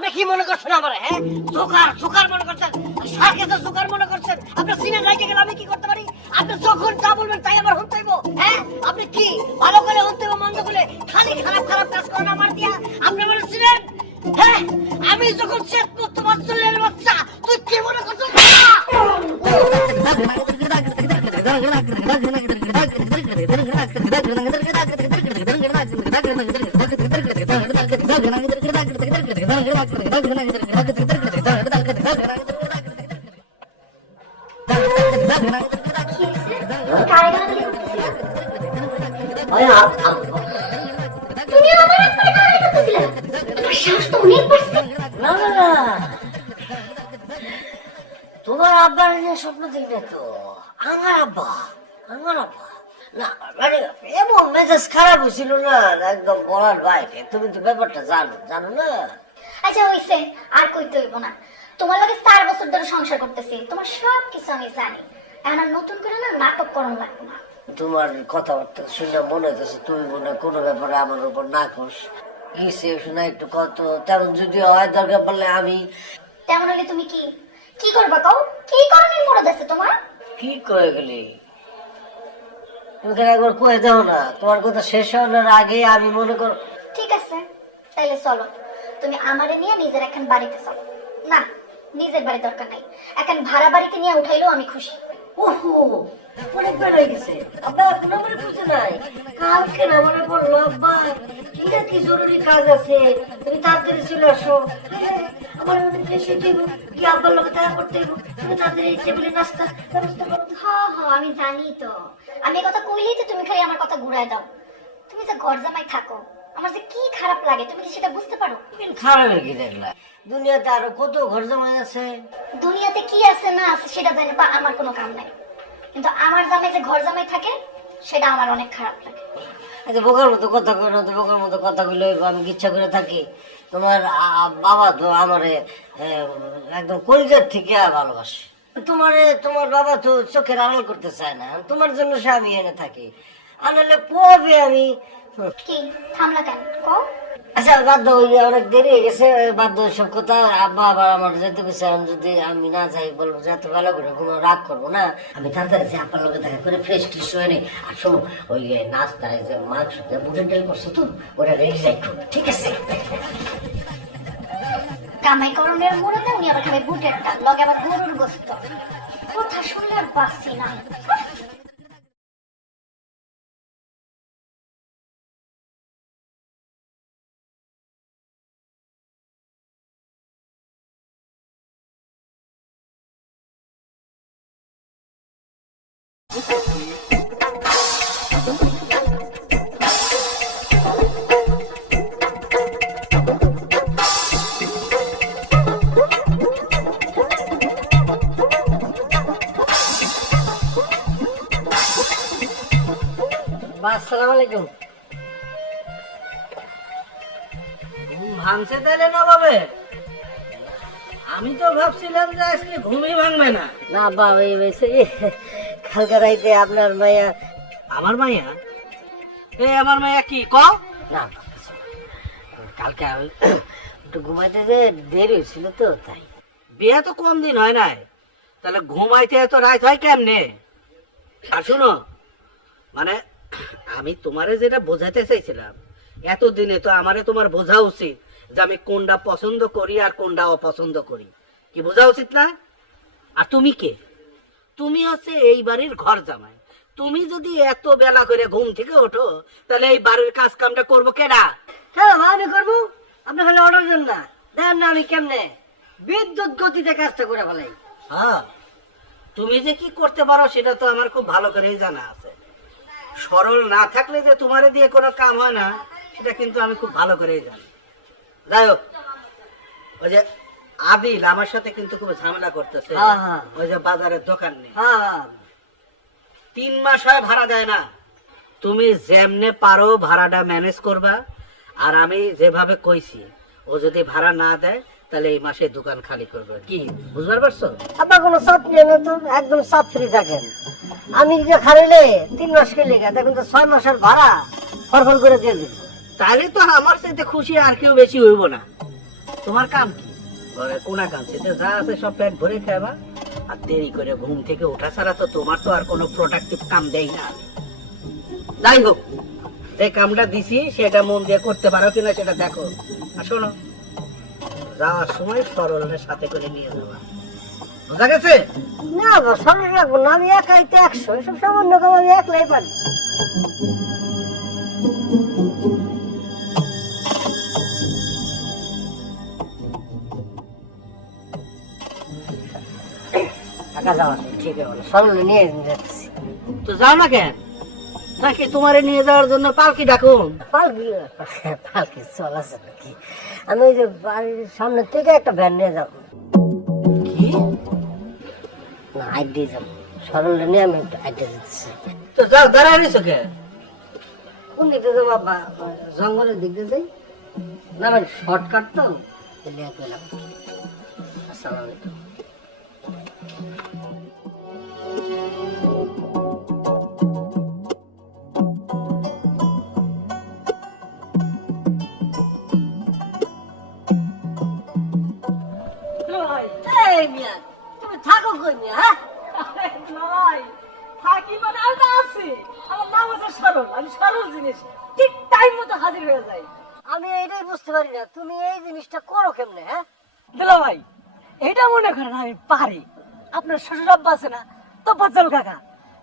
আপনি কি মনে করছেন আমার? হ্যাঁ, জোকার মনে করছেন? সার্কাসে জোকার মনে করছেন? আপনার সিনেমা রাইটে গেলে আমি কি করতে পারি? আপনি যখন যা বলবেন তাই আমার হতে হইব। হ্যাঁ, আপনি কি ভালো করে হতে হইব, মন্দ করে খালি খারাপ কাজ করেন আমার দিয়া? আপনি মনে ছিলেন? হ্যাঁ, আমি যখন চেক করতে পারছিলেন বাচ্চা, তুই কি মনে করছিস? না না না, তোমার আব্বার স্বপ্ন দেখলে তো আমার আব্বা না, মানে এমন মেজাজ খারাপ হয়েছিল না, একদম বলার বাইরে। তুমি তো ব্যাপারটা জানো না? আচ্ছা হইছে, আর কইতে হইব না। তোমার লাগে 4 বছর ধরে সংসার করতেছি, তোমার সব কিছু আমি জানি। এখন আর নতুন করে না নাটক করন লাগবে না। তোমার কথাবার্তা শুনে মনে হইতেছে তুমি মনে হয় কোনো ব্যাপারে আমার উপর না খুশ গেছে শোনা, একটু কত তেমন যদি হয় দরকার পড়লে আমি। তেমন হলে তুমি কি করবা কও? কি করণের মরদ আছে তোমার? কি কয়ে গেলি তুমি? একবার কয়ে দাও না, তোমার কথা শেষ হওয়ার আগে আমি মনে করো। ঠিক আছে, তাইলে চলো, তুমি আমারে নিয়ে নিজের এখন বাড়িতে চলো। না, নিজের বাড়ি দরকার নাই, এখন ভাড়া বাড়িতে নিয়ে উঠাইলেও আমি খুশি। ওহো, অনেক বের হয়ে গেছে। আব্বা কোনো মনে বুঝে নাই, কালকে না মনে পড়লো আব্বা এটা কি জরুরি কাজ আছে, তুমি তাড়াতাড়ি চলে আসো। হ্যাঁ, আমার অনেক বেশি কি আব্বার লোকে দেখা করতে হইব, তুমি তাড়াতাড়ি টেবিলে নাস্তা ব্যবস্থা করো। হ্যাঁ হ্যাঁ, আমি জানি তো। আমি এই কথা কইলেই তো তুমি খালি আমার কথা ঘুরায় দাও। তুমি যে ঘর জামাই থাকো, আমার যে কি খারাপ লাগে তুমি কি সেটা বুঝতে পারো? খারাপ কি দেখলা? দুনিয়াতে আরো কত ঘর জমাই আছে। দুনিয়াতে কি আছে না আছে সেটা জানি বা আমার কোনো কাম নাই, কিন্তু আমার জামাই যে ঘর জামাই থাকে সেটা আমার অনেক খারাপ লাগে। আচ্ছা, বোকার মতো কথা কই না তো, বোকার মতো কথা কইলে আমি ইচ্ছা করে থাকি। তোমার বাবা তো আমারে একদম কলিজার থেকে ভালোবাসে। তোমার বাবা তো চোখের আড়াল করতে চায় না, তোমার জন্য সে আমি এনে থাকি। আনলে পবে আমি কি থামলা কেন কও? আচ্ছা বাধ্য হয়ে অনেক দেরি হয়ে গেছে, বাধ্য সব কথা। আব্বা আবার আমার যেতে গেছে, যদি আমি না যাই বলবো যে এত বেলা করে কোনো রাগ করবো না। আমি তাড়াতাড়ি যে আপনার লোকে দেখা করে ফ্রেশ ট্রেশ হয়ে নি। আর শোনো, ওই নাস্তায় যে মাংস বুটের ডাল করছো তো, ওটা রেডি রাখো, ঠিক আছে? কামাই করণের মোড়তে উনি আবার খাবে বুটের ডাল, লগে আবার গরুর গোস্ত। কথা শুনলে আর পাচ্ছি না। আসসালামু আলাইকুম। ভাঙছে তাহলে না ভাবে? আমি তো ভাবছিলাম যে আজকে ঘুমই ভাঙবে না। না বাবা, কালকে রাইতে আপনার মাইয়া। আমার মাইয়া? আমার মাইয়া কি কও? না, কালকে আমি একটু ঘুমাইতে যে দেরি হয়েছিল তো তাই। বিয়ে তো কম দিন হয় নাই, তাহলে ঘুমাইতে এত রাত হয় কেমনে? আর শুনো, মানে আমি তোমারে যেটা বোঝাতে চাইছিলাম, এতদিনে তো আমারে তোমার বোঝা উচিত যে আমি কোনটা পছন্দ করি আর কোনটা অপছন্দ করি। কি বোঝা উচিত না? আর তুমি কে? তুমি হচ্ছে এই বাড়ির ঘর জামাই। তুমি যদি এত বেলা করে ঘুম থেকে ওঠো, তাহলে এই বাড়ির কাজ কামটা করবো কেডা? হ্যাঁ, আমি করবো। আপনি খালি অর্ডার দেন না, দেন না আমি কেমনে বিদ্যুৎ গতিতে কাজটা করে ফেলাই। হ্যাঁ, তুমি যে কি করতে পারো সেটা তো আমার খুব ভালো করেই জানা আছে। সরল না থাকলে যে তোমারে দিয়ে কোনো কাম হয় না, সেটা কিন্তু আমি খুব ভালো করেই জানি। যাই হোক, ওই যে আদিল আমার সাথে কিন্তু খুব ঝামেলা করতেছে। ওই যে বাজারের দোকান নেই, 3 মাস হয় ভাড়া দেয় না। তুমি যেমনে পারো ভাড়াটা ম্যানেজ করবা, আর আমি যেভাবে কইছি ও যদি ভাড়া না দেয় তাহলে এই মাসে দোকান খালি করবে। কি বুঝবার পারছো? আপনার কোনো চাপ নেই না তো, একদম চাপ ফ্রি থাকেন। আমি যে খাইলে 3 মাস খেলে দেখুন তো 6 মাসের ভাড়া ফরফর করে দিয়ে দিন। তাহলে তো আমার সাথে খুশি আর কেউ বেশি হইব না। তোমার কাম কি? ঘরে কোনা কাম সেটা যা আছে সব পেট ভরে খাবা, আর দেরি করে ঘুম থেকে ওঠা ছাড়া তো তোমার তো আর কোনো প্রোডাক্টিভ কাম দেই না আমি। যাই হোক, যে কামটা দিছি সেটা মন দিয়ে করতে পারো কিনা সেটা দেখো। আর শোনো, যাওয়ার সময় সরলের সাথে করে নিয়ে যাবা, বুঝা গেছে? না গো, সরল রাখবো না, আমি একাই তো 100, এসব সামান্য কাম আমি একলাই পারি। টাকা যাওয়া ঠিক আছে, সরল নিয়ে যাচ্ছি। তো যাও না কেন? নাকি তোমারে নিয়ে যাওয়ার জন্য পালকি ডাকুন? পালকি চলাছে নাকি? আমি ওই যে বাড়ির সামনে থেকে একটা ভ্যান নিয়ে যাবো। কি? না, আইডিয়ে যাবো, সরল নিয়ে আমি আইডিয়ে যাচ্ছি। তো যাও, দাঁড়ায় রয়েছো কে? কোন দিকে যাবো বাবা? জঙ্গলের দিকে যাই না, মানে শর্টকাট তো পেলাম। আসসালামু আলাইকুম। এই মিয়া, তুমি থাকো কই মিয়া? হ্যাঁ, নয় থাকি মানে আমি তো আছি, আমার নাম হচ্ছে সরল, আমি সরল জিনিস ঠিক টাইম মতো হাজির হয়ে যাই। আমি এইটাই বুঝতে পারি না, তুমি এই জিনিসটা করো কেমনে? হ্যাঁ, দুলা ভাই, এটা মনে করেন আমি পারি। আপনার শ্বশুর আব্বা আছে না, তোফাজ্জল কাকা,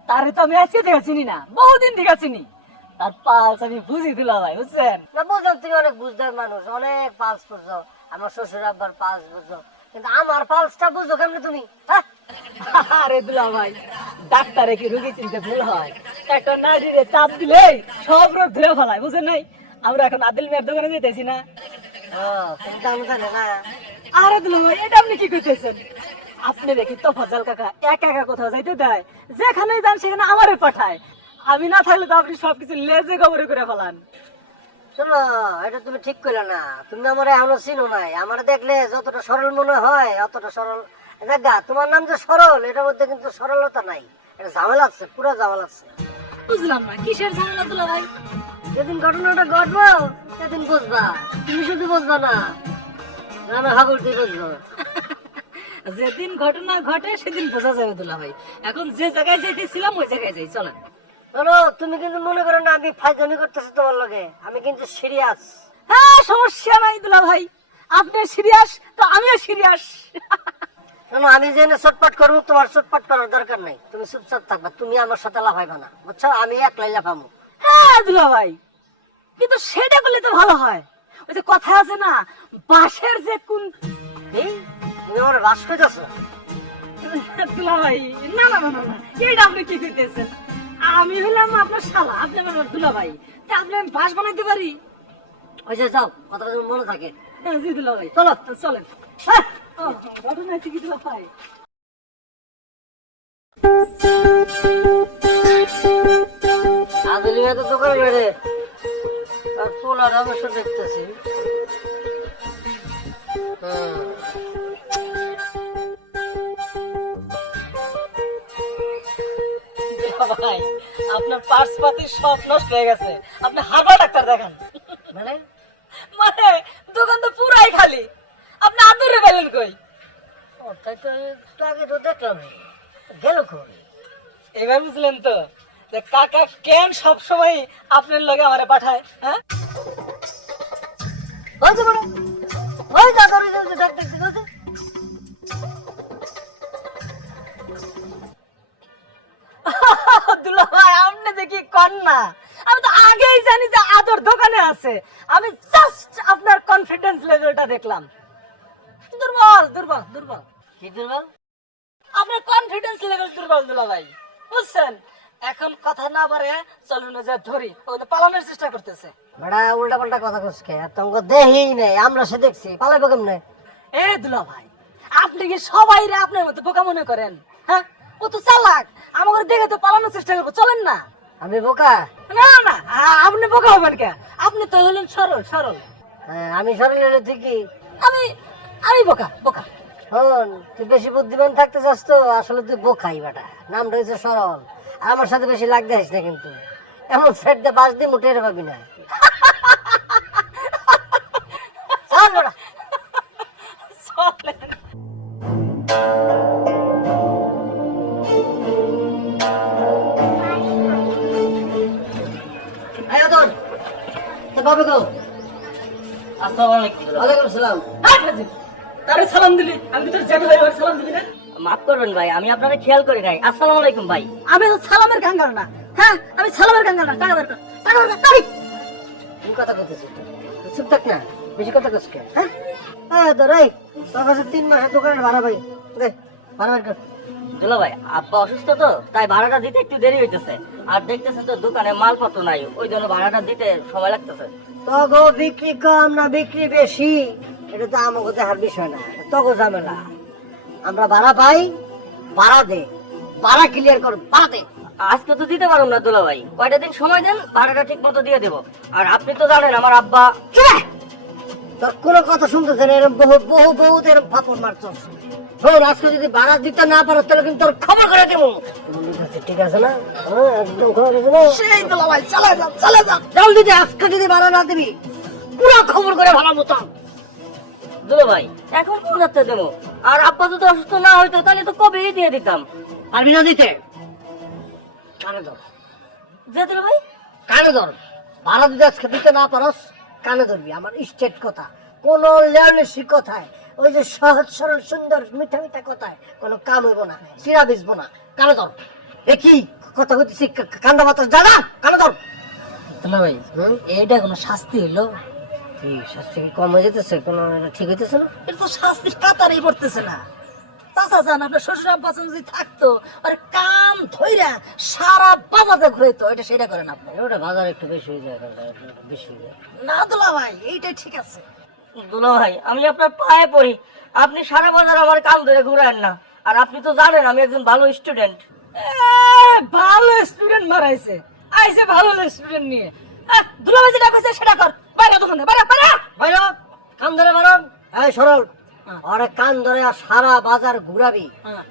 তারে তো আমি আজকে থেকে চিনি না, বহুদিন থেকে চিনি। তার পালস আমি বুঝি দুলা ভাই, বুঝছেন? না বুঝলাম তুমি অনেক বুঝদার মানুষ, অনেক পালস বুঝছো, আমার শ্বশুর আব্বার পালস বুঝছো, কিন্তু আমার পালসটা বুঝো কেমনে তুমি? হ্যাঁ, আরে দুলা ভাই, ডাক্তারে কি রোগী চিনতে ভুল হয়? একটা নারীরে চাপ দিলেই সব রোগ ধরে ফেলায়, বুঝেন নাই? আমরা এখন আদিল মেয়ের দোকানে যেতেছি না। ও তুমি তো আমি জানি না। আরে দুলা ভাই, এটা আপনি কি করতেছেন? আপনি দেখি তোফাজ্জল কাকা একা একা কোথাও যাইতে দেয়? যেখানে যান সেখানে আমারে পাঠায়। আমি না থাকলে তো আপনি সবকিছু লেজে গোবরে করে ফেলান। শোনো, এটা তুমি ঠিক করলে না, তুমি আমার এখনো চিনো নাই। আমার দেখলে যতটা সরল মনে হয় অতটা সরল দেখা। তোমার নাম যে সরল, এটার মধ্যে কিন্তু সরলতা নাই, এটা ঝামেলা আছে, পুরো ঝামেলা আছে। বুঝলাম না কিসের ঝামেলা দুলা ভাই? যেদিন ঘটনাটা ঘটবো সেদিন বুঝবা, তুমি শুধু বুঝবা না, গ্রামের হাগুল তুই বুঝবো। যেদিন ঘটনা ঘটে সেদিন বোঝা যাবে দুলা ভাই। এখন যে জায়গায় যাইতেছিলাম ওই জায়গায় যাই, চলেন। শোনো, তুমি কিন্তু মনে করো না আমি ফাইজলামি করতেছি তোমার লগে, আমি কিন্তু সিরিয়াস। হ্যাঁ, সমস্যা নাই দুলা ভাই, আপনি সিরিয়াস তো আমিও সিরিয়াস। শোনো, আমি যে চটপট করবো, তোমার চটপট করার দরকার নাই, তুমি চুপচাপ থাকবা, তুমি আমার সাথে লাফাইবা না, বুঝছো? আমি একলাই লাফাবো। হ্যাঁ দুলা ভাই, কিন্তু সেটা করলে তো ভালো হয়। ওই যে কথা আছে না, বাঁশের যে কোন। এই, তুমি আমার বাস করতেছো? দুলা ভাই, না না না না না, এইটা আপনি কি করতেছেন? আমি হলাম আপনার শালা, আপনি আমার দুলা ভাই, তা আপনি আমি বাঁশ বানাইতে পারি। ওই যে যাও, কথাটা যেন মনে থাকে। হ্যাঁ, জি দুলা ভাই, চলো। চলেন। হ্যাঁ। ও, ঘটনা আছে কি দুলা ভাই? আদলি ভাই তো দোকানে বেড়ে আর পোলার অবশ্য দেখতেছি। দুলা ভাই, আপনার পার্স পাতি সব নষ্ট হয়ে গেছে, আপনি হাবা ডাক্তার দেখান। মানে মানে দোকান তো পুরাই খালি, আপনি আদরে পেলেন কই? ও, তাই তো আমি একটু আগে তো দেখলাম, গেল কই? এবার বুঝলেন তো যে কাকা কেন সব সময় আপনার লগে আমারে পাঠায়? হ্যাঁ, বলতে পারো ওই যা করে ডাক্তার দিকে দুলা ভাই, আপনি যে কি কর না, আমি তো আগেই জানি যে আদর দোকানে আছে। আমি জাস্ট আপনার কনফিডেন্স লেভেলটা দেখলাম। দুর্বল দুর্বল দুর্বল, কি দুর্বল? আপনার কনফিডেন্স লেভেল দুর্বল দুলা ভাই, বুঝছেন? এখন কথা না পারে চলুন যে ধরি, ওই তো পালানোর চেষ্টা করতেছে। বেড়া উল্টা পাল্টা কথা কসকে, তঙ্গ দেহি নেই, আমরা সে দেখছি, পালাইবো কেমনে? এ দুলা ভাই, আপনি কি সবাই রে আপনার মতো বোকা মনে করেন? হ্যাঁ, ও তো চালাক, আমাকে দেখে তো পালানোর চেষ্টা করবো, চলেন না। আমি বোকা? না না, আপনি বোকা হবেন কে? আপনি তো হলেন সরল সরল। হ্যাঁ, আমি সরল হলে তুই কি? আমি আমি বোকা বোকা। শোন, তুই বেশি বুদ্ধিমান থাকতে চাস তো, আসলে তুই বোকাই বেটা, নাম রয়েছে সরল। আর আমার সাথে বেশি লাগতে আসিস না কিন্তু, এমন সাইড দিয়ে বাস দিয়ে মুঠে পাবি না। চল বেটা। চলেন। এই আদর তো বাবা গো আসসালামু আলাইকুম। ওয়ালাইকুম আসসালাম। হাই ফাজিল, তারে সালাম দিলি, আমি কি তোর জ্যাঠা ভাই আমার সালাম দিবি না? মাফ করবেন ভাই, আমি আপনারা খেয়াল করি নাই। আসসালামু আলাইকুম ভাই। আমি তো সালামের কাঙ্গাল না, হ্যাঁ আমি সালামের কাঙ্গাল না। টাকা বের কর, টাকা বের কর, তাড়ি। তুমি কথা কইতেছিস তুই চুপ থাক না, বেশি কথা কইছিস কেন? হ্যাঁ এই আদর এই তোর কাছে 3 মাসের দোকানের ভাড়া ভাই দে, ভাড়া বের কর। দুলা ভাই, আব্বা অসুস্থ তো, তাই ভাড়াটা দিতে একটু দেরি হইতেছে। আর দেখতেছেন তো দোকানে মালপত্র নাই, ওই জন্য ভাড়াটা দিতে সময় লাগতেছে। তগো বিক্রি কম না বিক্রি বেশি এটা তো আমাকে দেখার বিষয় না, তগো ঝামেলা। আমরা ভাড়া পাই, ভাড়া দে, ভাড়া ক্লিয়ার কর, ভাড়া দে। আজকে তো দিতে পারবো না দুলা ভাই, কয়টা দিন সময় দেন, ভাড়াটা ঠিক মতো দিয়ে দেবো। আর আপনি তো জানেন আমার আব্বা। চুপ! তোর কোনো কথা শুনতেছে না, এরকম বহুত এরকম ফাপড় মারছস। শোন, আজকে যদি ভাড়া দিতে না পারো তাহলে কিন্তু তোর খবর করে দেবো। ঠিক আছে না? হ্যাঁ, একদম খবর আছে না? সেই দুলা ভাই, চলে যা, চলে যা। জলদি দে, আজকে যদি ভাড়া না দিবি পুরো খবর করে ভালো মতো। দুলা ভাই, এখন কোন যাত্রা দেবো? আর আব্বা যদি অসুস্থ না হইতো তাহলে তো কবেই দিয়ে দিতাম। পারবি না দিতে? কানে ধর, যে দুলা ভাই, কানে ধর। ভাড়া যদি আজকে দিতে না পারস কানে ধরবি। আমার স্টেট কথা, কোন লেওলেসি কথায়, ওই যে সহজ সরল সুন্দর মিঠা মিঠা কথায় কোনো কাম হইব না, সিরা বিজবো না। কানে ধর। এ কি কথা বলতেছি, কান্দা বাতাস জানা, কানে ধর। দুলা ভাই, এইটা কোনো শাস্তি হইলো? কি শাস্তি কি কম হয়ে যেতেছে? কোনো ঠিক হইতেছে না? এটা তো শাস্তির কাতারেই পড়তেছে না। চাচা যান, আপনার শ্বশুর আব্বা যদি থাকতো আর কাম ধইরা সারা বাজারে ঘুরাইতো, এটা সেটা করেন আপনি। ওটা বাজার একটু বেশি হয়ে যায়, বেশি হয়ে যায়। না দুলা ভাই, এইটাই ঠিক আছে। দুলা ভাই, আমি আপনার পায়ে পড়ি, আপনি সারা বাজার আমার কান ধরে ঘুরান না। আর আপনি তো জানেন আমি একজন ভালো স্টুডেন্ট। ভালো স্টুডেন্ট মারাইছে, আইছে ভালো স্টুডেন্ট নিয়ে। দুলা ভাই যেটা কইছে সেটা কর, বাইরে দোকানে, বাইরে বাইরে। ভাইরা কান ধরে মারন। এই সরল, আরে কান ধরে আর সারা বাজার ঘুরাবি।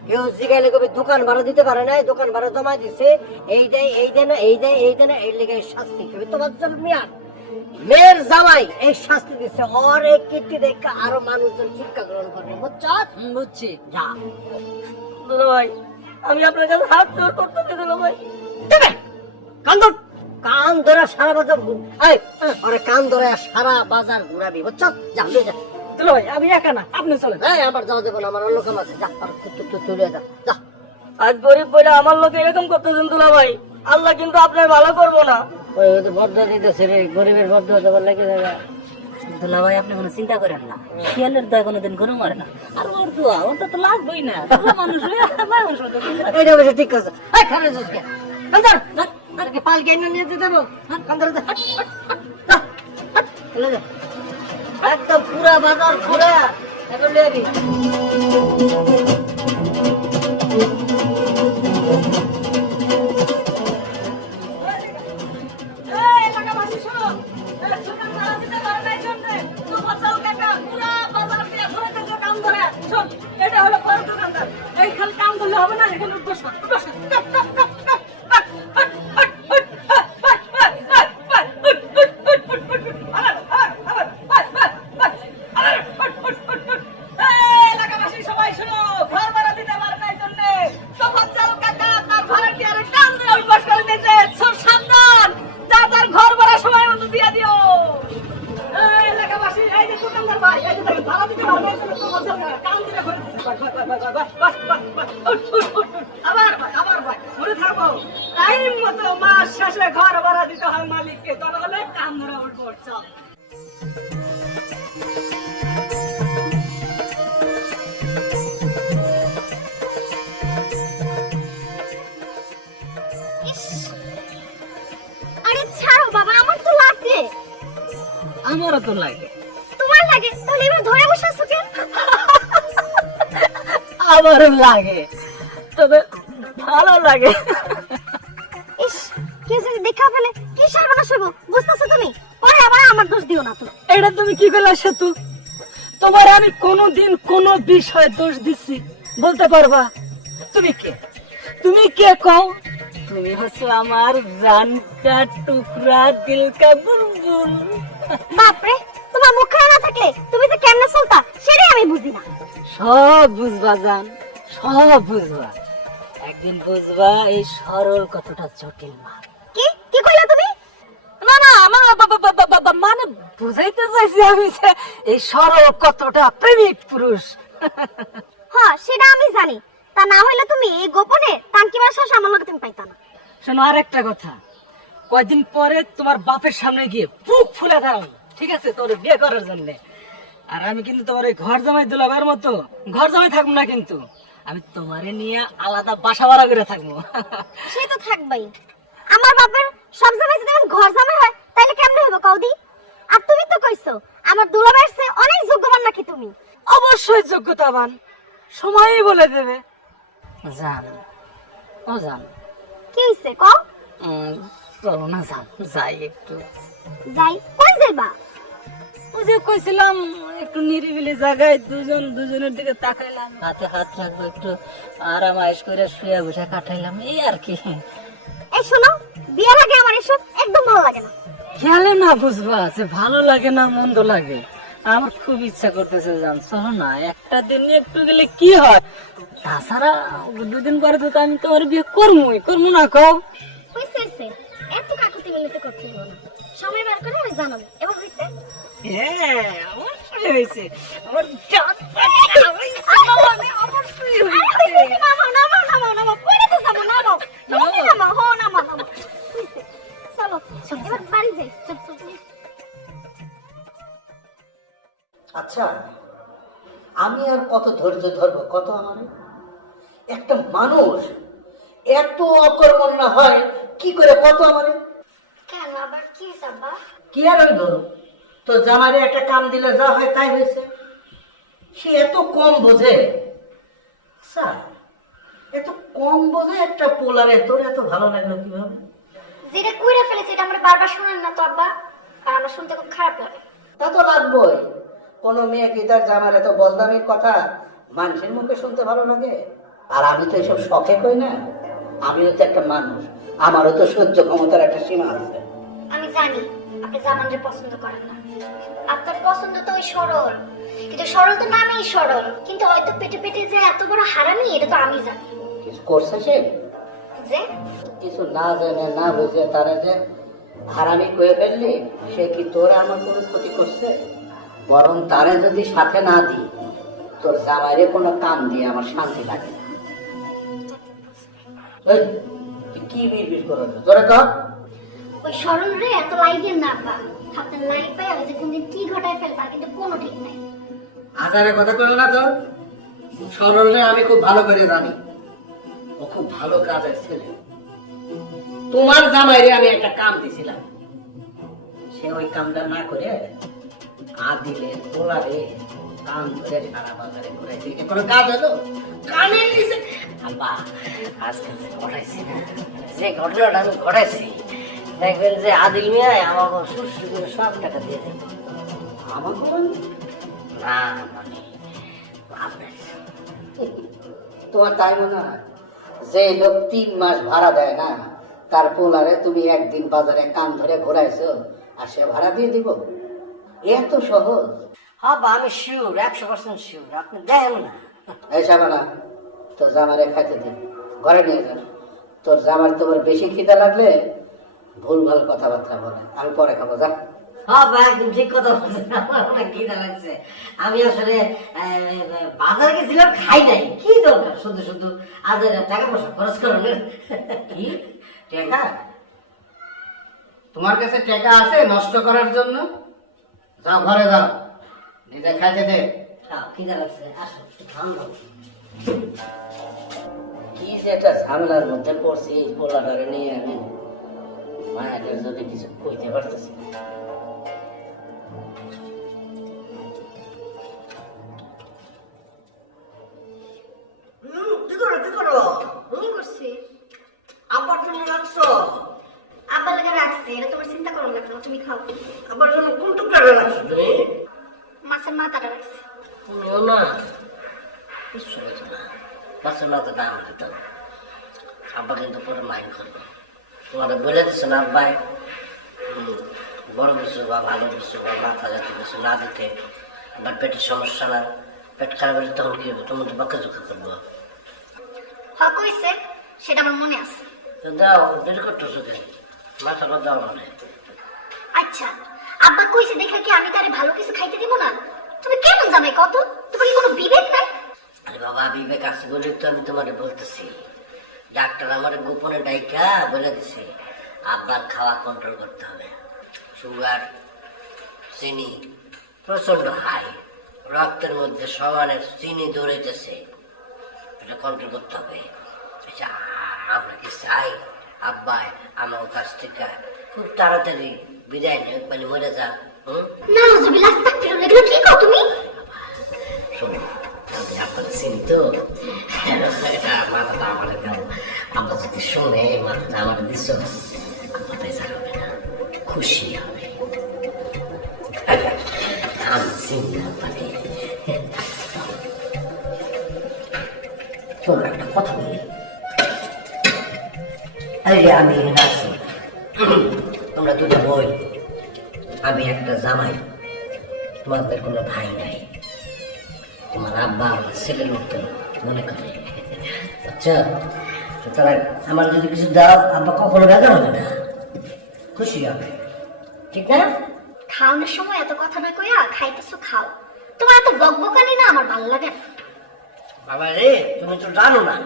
কেউ জিগাইলে কবি দোকান ভাড়া দিতে পারে না, দোকান ভাড়া জমা দিছে, এই দেয় এই দেয় না, এই দেয় এই দেয় না, এই লেগে শাস্তি কবি। তোমার জন্য মিয়া মেয়ের জামাই এই শাস্তি দিচ্ছে, ওর এই কীর্তি দেখে আরো মানুষজন শিক্ষা গ্রহণ করবে, বুঝছো? বুঝছি। যা দুলা ভাই, আমি আপনার কাছে হাত জোর করতেছি দুলা ভাই। দেবে কান ধর, কান ধরে সারা বাজার এই আরে কান ধরে আর সারা বাজার ঘুরাবি, বুঝছো? যা লয়ে যা। দুলা ভাই, আমি একা না, আপনি চলেন। এই আমার যাওয়া দেবো না, আমার অন্য কাম আছে। যা তুই যা, যা। আজ গরিব বলে আমার লোক এরকম করতেছেন দুলা ভাই, আল্লাহ কিন্তু আপনার ভালো করবো না। ওই তো বদ্ধ দিতেছে রে, গরিবের বদ্ধ হতে পারলে কি জায়গা। দুলা ভাই, আপনি কোনো চিন্তা করেন না, শিয়ালের দয় কোনোদিন গরু মারে না। আর ওর দোয়া ওটা তো লাগবেই না, মানুষ এইটা অবশ্য ঠিক আছে। এই খারাপ জোসকে কান্দর আরে পালকে এনে নিয়ে যেতে দেবো। কান্দর যা, চলে যা। একদম পুরা বাজার ঘুরা এখন লিয়ে আবি। এটা হলো বড় দোকানদার, এইখানে কাম করলে হবে না, এখানে বসো বসো। এলাকাবাসী সবাই শোনো, ঘর ভাড়া দিতে পারে না এই জন্যে তোফাজ্জল কাকা তার ভাড়াটিয়ারে কাম দিয়ে উঠবাস করে দিয়েছে। সব সাবধান, যা তার ঘর ভাড়া সময় মতো দিয়ে দিও। এলাকাবাসী, এই যে দোকানদার ভাই, এই যে দেখেন, ভাড়া দিতে পারে না এই জন্য তোফাজ্জল কাকা কাম দিয়ে ঘরে দিয়েছে। আবার ভাই, আবার ভাই, মনে থাকো, টাইম মতো মাস শেষে ঘর ভাড়া দিতে হয় মালিককে, তবে হলে কাম ধরে উঠবো। চল। আরে ছাড়ো বাবা, আমার তো লাগবে। আমারও তো লাগে। তোমার লাগে? তাহলে এবার ধরে বসে আছো কেন? আমারও লাগে, তবে ভালো লাগে। ইস, কেউ যদি দেখা ফেলে কি সর্বনাশ হইব, বুঝতেছো তুমি? পরে আবার আমার দোষ দিও না তো। এটা তুমি কি করলে সেতু? তোমার আমি কোনোদিন কোনো বিষয়ে দোষ দিচ্ছি বলতে পারবা? তুমি কে? তুমি কে কও? তুমি হচ্ছে আমার জান কা টুকরা, দিল কা বুলবুল। বাপরে, তোমার মুখ খারাপ না থাকলে তুমি যে কেমনে চলতা সেটাই আমি বুঝি না। না। সব বুঝবা জান, সব বুঝবা। একদিন বুঝবা এই সরল কতটা জটিল মা। কি কি কইলা তুমি? না না মানে বুঝাইতে চাইছি আমি যে এই সরল কতটা প্রেমিক পুরুষ। হ্যাঁ সেটা আমি জানি, তা না হইলে তুমি এই গোপনে টানকিবার শ্বাস আমার লগে তুমি পাইতা না। শোনো আর একটা কথা, কয়দিন পরে তোমার বাপের সামনে গিয়ে বুক ফুলে দাঁড়াবো, ঠিক আছে, তোর বিয়ে করার জন্য। আর আমি কিন্তু তোমার ওই ঘর জামাই দুলাভাইয়ের মতো ঘর জামাই থাকবো না, কিন্তু আমি তোমারে নিয়ে আলাদা বাসা ভাড়া করে থাকবো। সে তো থাকবাই। আমার বাপের সব জামাই যদি আমার ঘর জামাই হয় তাহলে কেমনে হবে কওদি? আর তুমি তো কইছো আমার দুলাভাইয়ের চেয়ে অনেক যোগ্যবান নাকি তুমি। অবশ্যই যোগ্যতাবান, সময়ই বলে দেবে। জান ও জান, কি হইছে কও? চলো না জান, যাই একটু। যাই কই যাইবা? ওই যে কইছিলাম একটু নিরিবিলি জায়গায় দুজনের দিকে তাকাইলাম, হাতে হাত রাখবো, একটু আরাম আয়েশ করে শুয়ে বসে কাটাইলাম, এই আর কি। এই শোনো, বিয়ের আগে আমার এসব একদম ভালো লাগে না। খেয়ালে না বুঝবা যে ভালো লাগে না মন্দ লাগে। আমার খুব ইচ্ছা করতেছে জান, চলো না একটা দিন একটু গেলে কি হয়। তাছাড়া দুদিন পরে তো আমি তোমার বিয়ে করবো না কও। হইছে হইছে, এত কাকুতি মিনতি করতে হলো না, সময় বার করে আমি জানাবো। এবার হইছে? হ্যাঁ অবশ্যই হয়েছে, আমার জাত আমি অবশ্যই হইছে। নামাও নামাও নামাও নামাও, পড়ে তো যাবো, নামাও নামাও নামাও, হো নামাও নামাও। হইছে, চলো এবার বাড়ি যাই। চল চল চল। আচ্ছা, আমি আর কত ধৈর্য ধরবো, কত আমার একটা মানুষ এত অকর্মণ না হয় কি করে, কত আমার। কেন আবার কি হইছে আব্বা? কি আর হইল, তো জামাইরে একটা কাম দিলে যা হয় তাই হয়েছে। সে এত কম বোঝে, স্যার এত কম বোঝে একটা পোলারে তোর এত ভালো লাগলো কিভাবে? যেটা কইরা ফেলেছে এটা আমরা বারবার শুনেন না তো আব্বা, আর আমার শুনতে খুব খারাপ লাগে। তা তো লাগবোই, কোনো মেয়ে কি তার জামার এত বলদামির কথা মানুষের মুখে শুনতে ভালো লাগে? আর আমি তো এসব শখে কই না, আমিও তো একটা মানুষ, আমারও তো সহ্য ক্ষমতার একটা সীমা আছে। আমি জানি আপনি জামানরে পছন্দ করেন না, আপনার পছন্দ তো ওই সরল, কিন্তু সরল তো নামেই সরল, কিন্তু হয়তো পেটে পেটে যে এত বড় হারামি এটা তো আমি জানি। কিছু করছে সে, যে কিছু না জেনে না বুঝে তারা যে হারামি কয়ে ফেললি, সে কি তোর আমার কোনো ক্ষতি করছে? বরং তারে যদি সাথে না দিই, তোর জামাইরে কোনো কাম দিয়ে আমার শান্তি লাগে না। এই, তুই কি বিড়বিড় করো, জোরে কর। ওই সরল রে এত লাইগেন না আব্বা, আপনার লাইফ পাই ওই যে কোনদিন কি ঘটায় ফেলবার কিন্তু কোনো ঠিক নাই। আজারের কথা কইল না তো, সরলরে আমি খুব ভালো করে জানি, ও খুব ভালো কাজের ছেলে। তোমার জামাইরে আমি একটা কাম দিছিলাম, সে ওই কামটা না করে আদিলে তোলারে কাম করে সারা বাজারে ঘুরাইছে। কোনো কাজ হলো? কানে নিছে। আব্বা আজকে যে ঘটাইছি না, যে ঘটনাটা আমি ঘটাইছি, দেখবেন যে আদিল মিয়ায় আমাকে সুস্থ করে সব টাকা দিয়ে দেবে। আমাকে না মানে আপনার তোমার তাই মনে হয়? যে লোক 3 মাস ভাড়া দেয় না, তার পোলারে তুমি একদিন বাজারে কান ধরে ঘোরাইছো আর সে ভাড়া দিয়ে দিব? এত সহজ? হ্যাঁ আমি শিওর, 100% শিওর, আপনি দেন না। এই সাবানা, তোর জামারে খাইতে দিন, ঘরে নিয়ে যান। তোর জামার তোমার বেশি খিদা লাগলে ভুলভাল কথাবার্তা বলে, আমি পরে খাবো, যা। হ্যাঁ ভাই একদম ঠিক কথা বলছেন, আমার অনেক খিদা লাগছে। আমি আসলে বাজারে গেছিলাম, খাই নাই, কি দরকার শুধু শুধু আজ টাকা পয়সা খরচ করলেন। কি টাকা? তোমার কাছে টাকা আছে নষ্ট করার জন্য? যাও ঘরে যাও, নিজে খাইতে দে। খিদা লাগছে, আসো ঠান্ডা। কি যে একটা ঝামেলার মধ্যে পড়ছি এই পোলাটারে নিয়ে, আমি মায়াকে যদি কিছু কইতে পারতেছি। কি করছি? আব্বার জন্য রাখছো? আব্বা লাগে রাখছি, এটা তোমার চিন্তা করো না, তুমি খাও। আব্বার জন্য কোন টুকরাটা রাখছো তুমি? মাছের মাথাটা রাখছি। তুমিও না কিছু হয়েছে না, মাছের মাথাটা আমাকে দাও। আব্বা কিন্তু পরে মাইন্ড করবে। তোমার বলে দিচ্ছে না আব্বাই বড় কিছু বা ভালো কিছু বা মাথা জাতীয় কিছু না দিতে, আবার পেটের সমস্যা না পেট খারাপ হলে তখন কি হবে? তোমার তো বাক্কা চোখা করবো। হ্যাঁ কইছে, সেটা আমার মনে আছে। তো দাও, দেরি করতেছো কেন? মাথাটা দাও মানে। আচ্ছা, আব্বা কইছে দেখা কি আমি তারে ভালো কিছু খাইতে দিব না? তুমি কেমন জামাই কত? তোমার কি কোনো বিবেক নাই? আরে বাবা, বিবেক আছে বলে তো আমি তোমারে বলতেছি। ডাক্তার আমার গোপনে ডাইকা বলে দিছে আব্বার খাওয়া কন্ট্রোল করতে হবে। সুগার, চিনি প্রচন্ড হাই, রক্তের মধ্যে সমানে চিনি দৌড়াইতেছে, এটা কন্ট্রোল করতে হবে। আচ্ছা, আমরা কি চাই আব্বাই আমার কাছ থেকে খুব তাড়াতাড়ি বিদায় নেই, মানে মরে যাক? না নাউজুবিল্লাহ, আস্তাগফিরুল্লাহ, এগুলো কি কও তুমি? শোনো, আমি আপনাকে চিনি তো, এটা মাথাটা আমার দাও। আমরা যদি শুনে মাথাটা আমার দিচ্ছ, মাথায় যাবে না, খুশি হবে। আমি চিনি আপনাকে। শোনো, একটা কথা বলি। এই যে আমি এখানে আছি, তোমরা দুটো বই, আমি একটা জামাই, তোমাদের কোনো ভাই নাই। তোমার আব্বা আমার ছেলের মতো মনে করে। আচ্ছা, সুতরাং আমার যদি কিছু দাও, আব্বা কখনো বেকার হবে না, খুশি হবে, ঠিক না? খাওয়ানোর সময় এত কথা না কইয়া খাইতেছো খাও। তোমার এত বকবকানি না আমার ভালো লাগে না। বাবা রে, তুমি তো জানো না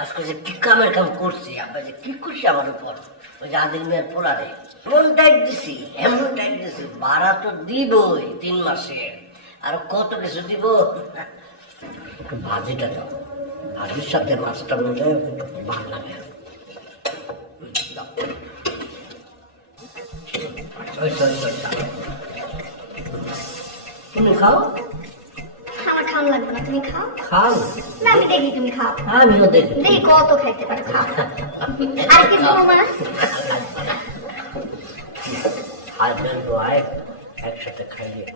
আজকে যে কি কামের কাম করছি, আব্বা যে কি করছি আমার উপর। ওই যে আদিল মেয়ের পোলা রে এমন টাইট দিছি, এমন টাইট দিছি, ভাড়া তো দিবই 3 মাসের, আর কত কিছু দিব। একটু ভাজিটা দাও, ভাজির সাথে মাছটা মধ্যে ভালো লাগে। দাও। ওই, তুমি খাও। আমার খাওয়ান লাগবে না, তুমি খাও। খাও, না আমি দেখি তুমি খাও। আমিও দেখি। দেখি কত খাইতে পারো, খাও। আর কি বলো মাছ? হাজবেন্ড ওয়াইফ একসাথে খাইয়ে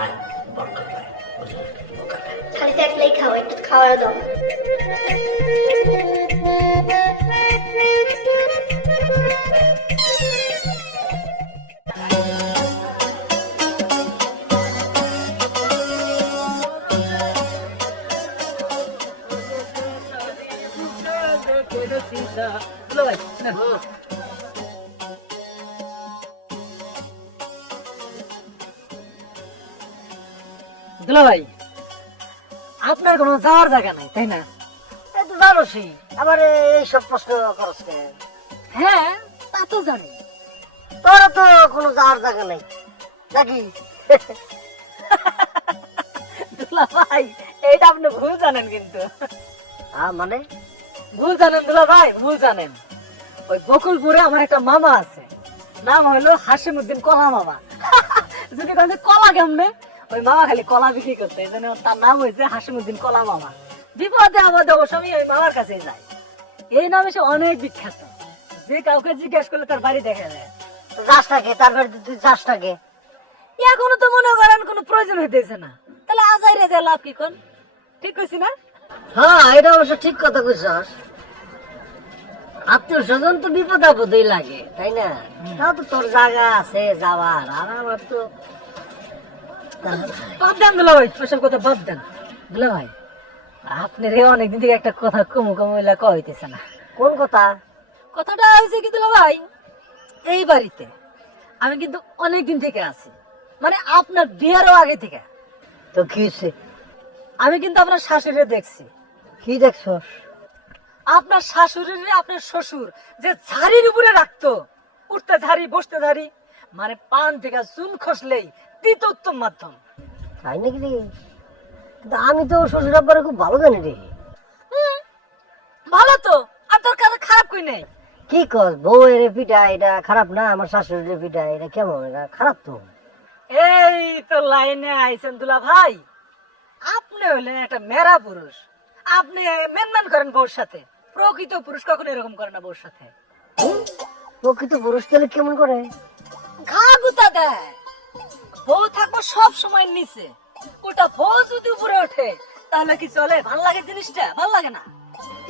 আর বরকত পায়, বুঝলে? বরকত পায়। খালি তো একলাই খাও, একটু খাওয়ার দাও। দুলা ভাই, আপনার কোনো যাওয়ার জায়গা নাই, তাই না? এই তো জানোসই, আবার এইসব প্রশ্ন করছ কেন? হ্যাঁ, তা তো জানি। তোর তো কোনো যাওয়ার জায়গা নাই নাকি? দুলা ভাই, এইটা আপনি ভুল জানেন কিন্তু। মানে ভুল জানেন দুলা ভাই, ভুল জানেন। ওই বকুলপুরে আমার একটা মামা আছে, নাম হলো হাসিমউদ্দিন কলা মামা। যদি কাছে কলা কেমনে, ওই মামা খালি কলা বিক্রি করতে, এই জন্য তার নাম হয়েছে হাসিমউদ্দিন কলা মামা। বিপদে আপদে অবশ্যই ওই মামার কাছে যায়। এই নামে সে অনেক বিখ্যাত, যে কাউকে জিজ্ঞেস করলে তার বাড়ি দেখা যায়। যাসটাকে তার বাড়িতে তুই যাসটাকে? এখনো তো মনে করেন কোনো প্রয়োজন হইতেছে না, তাহলে আজাই রেজা লাভ কি কোন? ঠিক কইছি না? হ্যাঁ, এটা অবশ্য ঠিক কথা কইছস। আত্মীয় স্বজন তো বিপদ আপদেই লাগে, তাই না? তাও তো তোর জায়গা আছে যাওয়ার, আর আমার তো বাদ দেন দুলা ভাই, ওসব কথা বাদ দেন। দুলা ভাই, আপনার অনেকদিন থেকে একটা কথা কমু কমু কইতেছে না। কোন কথা? কথাটা হয়েছে কি দুলা ভাই, এই বাড়িতে আমি কিন্তু অনেকদিন থেকে আছি, মানে আপনার বিয়েরও আগে থেকে। তো কি হইছে? আমি কিন্তু আপনার শাশুড়ি দেখছি। কি দেখছস? আপনার শাশুড়ি আপনার শ্বশুর যে ঝাড়ির উপরে রাখতো, উঠতে ঝাড়ি বসতে ঝাড়ি, মানে পান থেকে চুন খসলেই দিত উত্তম মাধ্যম। তাই নাকি রে? কিন্তু আমি তো শ্বশুর আব্বারে খুব ভালো জানি রে। ভালো তো, আর তোর কাছে খারাপ কই নাই। কি কস, বউয়ের পিঠা এটা খারাপ না, আমার শাশুড়ির পিঠা এটা কেমন? এটা খারাপ তো। এই তো লাইনে আইছেন দুলা ভাই, আপনি হলেন একটা মেরা পুরুষ, আপনি মেনমেন করেন বউর সাথে। প্রকৃত পুরুষ কখনো এরকম করে না বউর সাথে। প্রকৃত পুরুষ তাহলে কেমন করে? ঘা গুতা দেয়, বউ থাকবো সব সময় নিচে, ওটা বউ যদি উপরে ওঠে তাহলে কি চলে? ভাল লাগে জিনিসটা? ভাল লাগে না।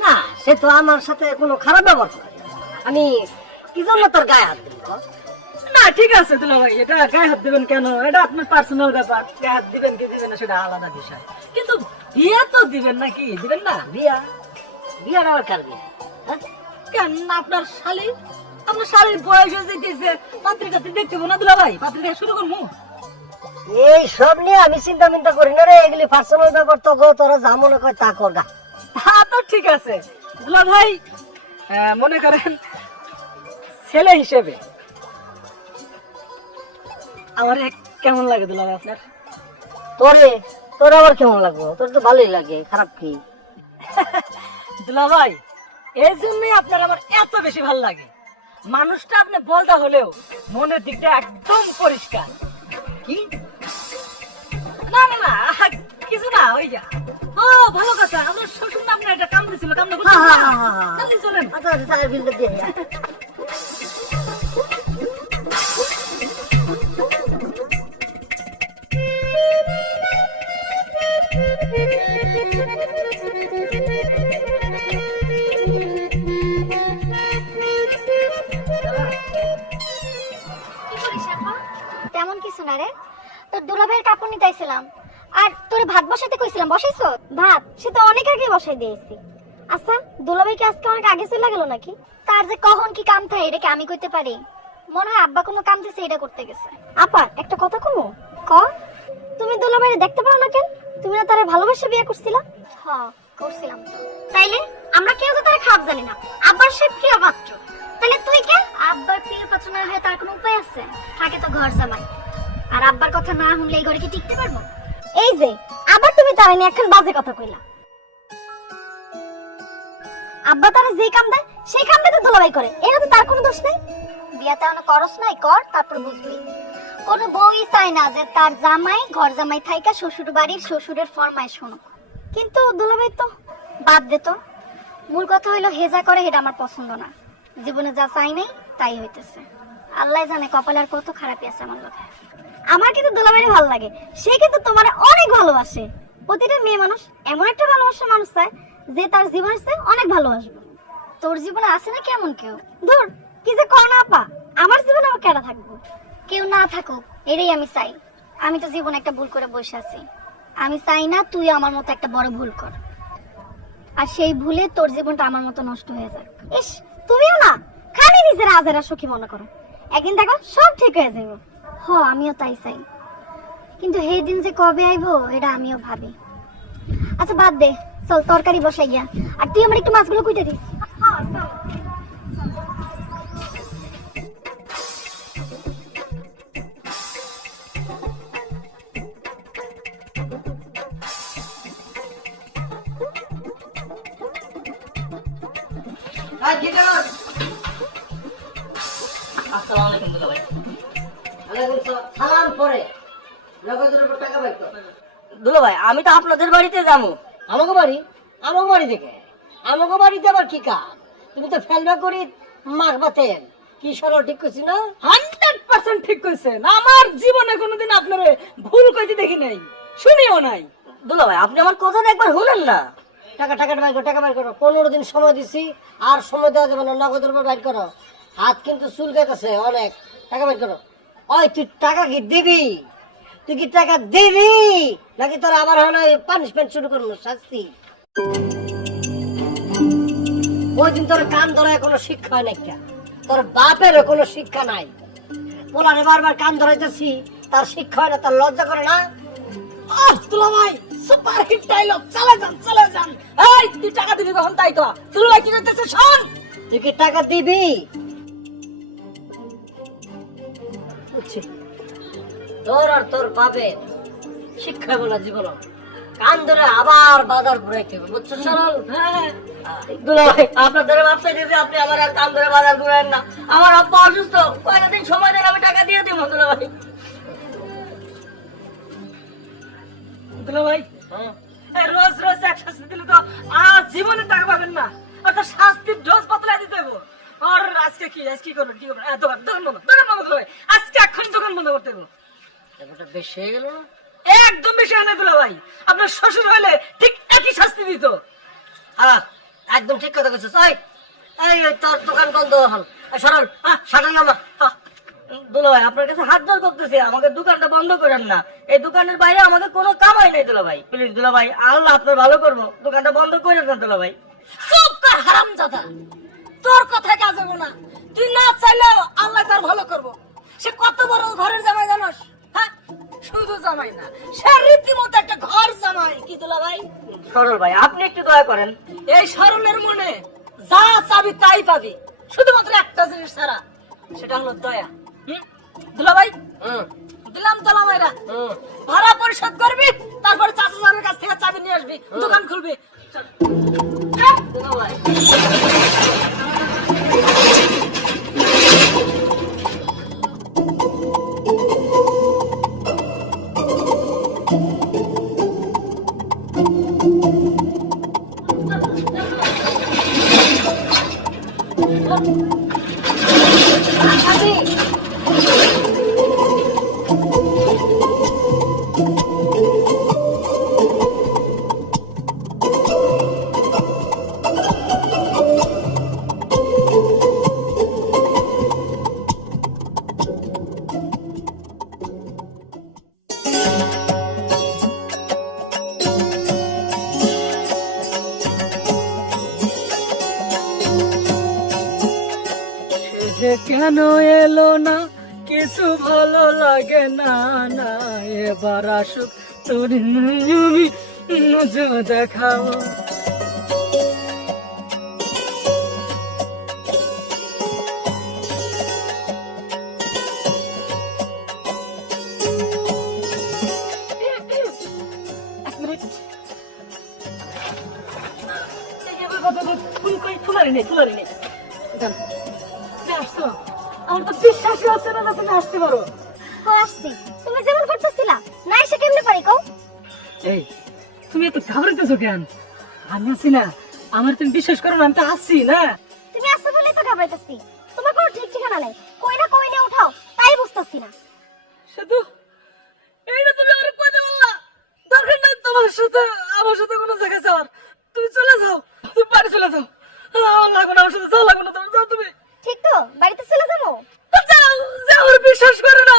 না, সে তো আমার সাথে কোনো খারাপ ব্যবহার করে না। আমি কি জন্য তোর গায়ে হাত দিল? না, ঠিক আছে দুলা ভাই, এটা গায়ে হাত দিবেন কেন? এটা আপনার পার্সোনাল ব্যাপার, গায়ে হাত দিবেন কি দিবেন না সেটা আলাদা বিষয়। কিন্তু বিয়া তো দিবেন নাকি, দিবেন না? বিয়া বিয়ার আবার কার বিয়া? হ্যাঁ? কেন আপনার শালীর বয়স হয়ে যেতেছে, পাত্রিকাতে দেখতে না দুলা ভাই, পাত্রিকা শুরু করবো। এই সব নিয়ে আমি চিন্তা মিন্তা করি না রে, এগুলি পার্সোনাল ব্যাপার। তো তোরা যা মনে কর তা কর গা। তা তো ঠিক আছে দুলা ভাই, মনে করেন ছেলে হিসেবে আমার কেমন লাগে দুলা ভাই আপনার? তোর আবার কেমন লাগবে? তোর তো ভালোই লাগে, খারাপ কি? দুলা ভাই এই জন্যই আপনার আমার এত বেশি ভালো লাগে। মানুষটা আপনি বলতে হলেও মনের দিকটা একদম পরিষ্কার। কি না না না কিছু না, ওই যা। ও ভালো কথা, আমার শ্বশুর না আপনার একটা কাম দিছিল, কাম না করতে জলদি চলেন। আচ্ছা টাকার বিলটা দিয়ে যা। কি করিস আপা? তেমন কিছু না রে, তোর দুলাভাইয়ের কাপড় নিতে আইছিলাম। আর তোর ভাত বসাইতে কইছিলাম, বসাইছো? ভাত সে তো অনেক আগে বসাই দিয়েছি। আচ্ছা দুলাভাই কি আজকে অনেক আগে চলে গেল নাকি? তার যে কখন কি কাম থাকে এটা কি আমি কইতে পারি? মনে হয় আব্বা কোনো কাম দিছে, এটা করতে গেছে। আপা একটা কথা কমু ক, তুমি দুলাভাইরে দেখতে পাও না কেন? তুমি না তারে ভালোবাসে বিয়ে করছিলা? হ্যাঁ করছিলাম তো। তাইলে আমরা কেউ তো তারে খারাপ জানি না, আব্বার সে প্রিয় পাত্র। তাহলে তুই কে? আব্বার প্রিয় পাত্র না হয়ে তার কোনো উপায় আছে? থাকে তো ঘর জামাই। আর আব্বার কথা না শুনলে এই ঘরে কি টিকতে পারবো? এই যে আবার তুমি তার নিয়ে এখন বাজে কথা কইলা। আব্বা তার যে কাম দেয় সেই কামটা তো দুলাভাই করে, এটা তো তার কোনো দোষ নেই। বিয়াতে অনেক করস নাই, কর তারপর বুঝবি। কোনো বউই চায় না যে তার জামাই ঘর জামাই থাইকা শ্বশুর বাড়ির শ্বশুরের ফরমাইশ শুনুক। কিন্তু দুলাভাই তো বাদ দে তো, মূল কথা হইলো হেজা করে এটা আমার পছন্দ না। জীবনে যা চাই নাই তাই হইতেছে। আল্লাহ জানে কপালে আর কত খারাপই আছে আমার লোকে। আমার কিন্তু দুলাভাইরে ভালো লাগে, সে কিন্তু তোমার অনেক ভালোবাসে। প্রতিটা মেয়ে মানুষ এমন একটা ভালোবাসা মানুষ চায় যে তার জীবনের চেয়ে অনেক ভালোবাসবে। তোর জীবনে আছে না কেমন কেউ? ধর কি যে কর না আপা, আমার জীবনে আমার কেডা থাকবো? কেউ না থাকুক এটাই আমি চাই। আমি তো জীবনে একটা ভুল করে বসে আছি, আমি চাই না তুই আমার মতো একটা বড় ভুল কর, আর সেই ভুলে তোর জীবনটা আমার মতো নষ্ট হয়ে যাক। ইস তুমিও না খালি নিজের আজেরা সুখী মনে করো, একদিন দেখো সব ঠিক হয়ে যাবে। হ আমিও তাই চাই, কিন্তু সেই দিন যে কবে আইবো এটা আমিও ভাবি। আচ্ছা বাদ দে, চল তরকারি বসাই গিয়া, আর তুই আমার একটু মাছগুলো কুইটে দিস। আসসালামু আলাইকুম দুলা ভাই। সালাম পরে নগদের উপর টাকা পাই তো। দুলা ভাই আমি তো আপনাদের বাড়িতে যাবো। আমাকে বাড়ি থেকে আমাকে বাড়িতে আবার কি কাজ? তুমি তো ফেলবা করি মাছ বাতেন, কি সরল ঠিক করছি না? 100% ঠিক কইছেন। আমার জীবনে কোনোদিন আপনারে ভুল কইতে দেখি নাই, শুনিও নাই। দুলা ভাই আপনি আমার কথাটা একবার শুনেন না। টাকা বাইর করো 15 দিন সময় দিছি, আর সময় দেওয়া যাবে না। নগদের উপর বাইর করো, হাত কিন্তু চুলকাইতেছে অনেক। টাকা বাইর করো। ওই তুই টাকা কি দিবি? তুই কি টাকা দিবি নাকি তোর আবার হলো পানিশমেন্ট শুরু করবো, শাস্তি? ওই দিন তোর কান ধরায় কোনো শিক্ষা হয় নাই, তোর বাপেরও কোনো শিক্ষা নাই। পোলারে বারবার কান ধরাইতেছি, তার শিক্ষা হয় না, তার লজ্জা করে না? দুলা ভাই সুপার হিট ডায়লগ, চলে যান। এই তুই টাকা দিবি কখন তাই তো? দুলা ভাই কি করতেছে শোন। তুই কি টাকা দিবি? বুঝছি, তোর আর তোর বাপের শিক্ষা বলা জীবন কান ধরে আবার বাজার ঘুরাইতে হবে, বুঝছো সরল? হ্যাঁ দুলা ভাই আপনাদের বাপে দিদি, আপনি আমার আর কান ধরে বাজার ঘুরেন না। আমার আব্বা অসুস্থ, কয়েকটা দিন সময় দেন, আমি টাকা দিয়ে দিব। দুলা ভাই রোজ এক শাস্তি দিলে তো আর জীবনে টাকা পাবেন না, একটা শাস্তির ডোজ বদলাই দিতে হবে। আর আজকে কি করবেন? দোকান বন্ধ দুলা ভাই, আজকে এখন দোকান বন্ধ করতে হবে। ব্যাপারটা বেশি হয়ে গেল না? একদম বেশি হয় না দুলা ভাই, আপনার শ্বশুর হইলে ঠিক একই শাস্তি দিত। হ্যাঁ একদম ঠিক কথা বলছিস। ওই তোর দোকান বন্ধ হল, সরল শাটার নামা। দুলা ভাই আপনার কাছে হাত জোর করতেছি, আমাকে দোকানটা বন্ধ করেন না। এই দোকানের বাইরে আমাকে কোনো কামাই নেই দুলা ভাই। প্লিজ দুলা ভাই, আল্লাহ আপনার ভালো করবো, দোকানটা বন্ধ করেন না দুলা ভাই। চুপ কর হারামজাদা, তোর কথা কাজ হবে না। তুই না চাইলেও আল্লাহ তার ভালো করবো। সে কত বড় ঘরের জামাই জানোস? হ্যাঁ, শুধু জামাই না, সে রীতিমতো একটা ঘর জামাই। কি দুলা ভাই? সরল ভাই আপনি একটু দয়া করেন। এই সরলের মনে যা চাবি তাই পাবি, শুধুমাত্র একটা জিনিস ছাড়া, সেটা হলো দয়া। দুলা ভাই দিলাম তালা মাইরা, ভাড়া পরিশোধ করবি, তারপরে চাচা চাচার কাছ থেকে চাবি নিয়ে আসবি, দোকান খুলবি। চল। দুলা ভাই সে কেন এলো না, কিছু ভালো লাগে না, না এবার আসুক তোর দেখাও। তুলারি নেই আসছো, আমার তো বিশ্বাসই হচ্ছে না তুমি আসতে পারো। আসছি, তুমি যেমন করতেছিলা না এসে কেমনে পারি কও? এই তুমি এত ঘাবড়াইতেছো কেন? আমি আছি না, আমার তুমি বিশ্বাস করো না, আমি তো আসছি না। তুমি আসতে বলে তো ঘাবড়াইতেছি, তোমার কোনো ঠিক ঠিকানা নাই, কইরা কইলে উঠাও তাই বুঝতেছি না। শুধু এইটা তুমি আমার কইতে বললা, দরকার নাই তোমার সাথে আমার সাথে কোনো জায়গায় যাওয়ার। তুমি চলে যাও, তুমি বাড়ি চলে যাও। লাগবে না আমার সাথে, যাও লাগবে না তোমার, যাও তুমি। ঠিক তো, বাড়িতে চলে যাবো। যাও, যাও, আমার বিশ্বাস করে না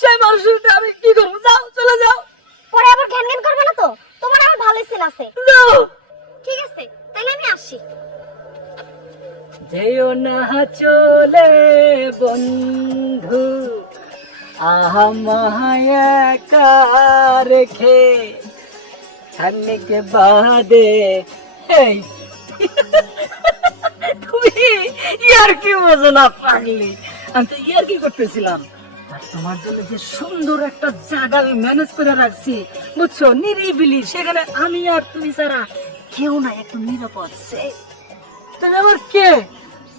সেই মানুষের সাথে আমি কি করবো? যাও, চলে যাও। পরে আবার ঘ্যান ঘ্যান করবে না তো? তোমার আমার ভালোই ছিল আছে। যাও। ঠিক আছে, তাহলে আমি আসি। যেও না চলে বন্ধু, আমায় একা রেখে, খানিক বাদে। এই তুমি ইয়ার কি বোঝো না পাগলি, আমি তো ইয়ার কি করতেছিলাম। আর তোমার জন্য যে সুন্দর একটা জায়গা আমি ম্যানেজ করে রাখছি, বুঝছো, নিরিবিলি, সেখানে আমি আর তুমি ছাড়া কেউ না, একটু নিরাপদ। তাহলে আমার কে?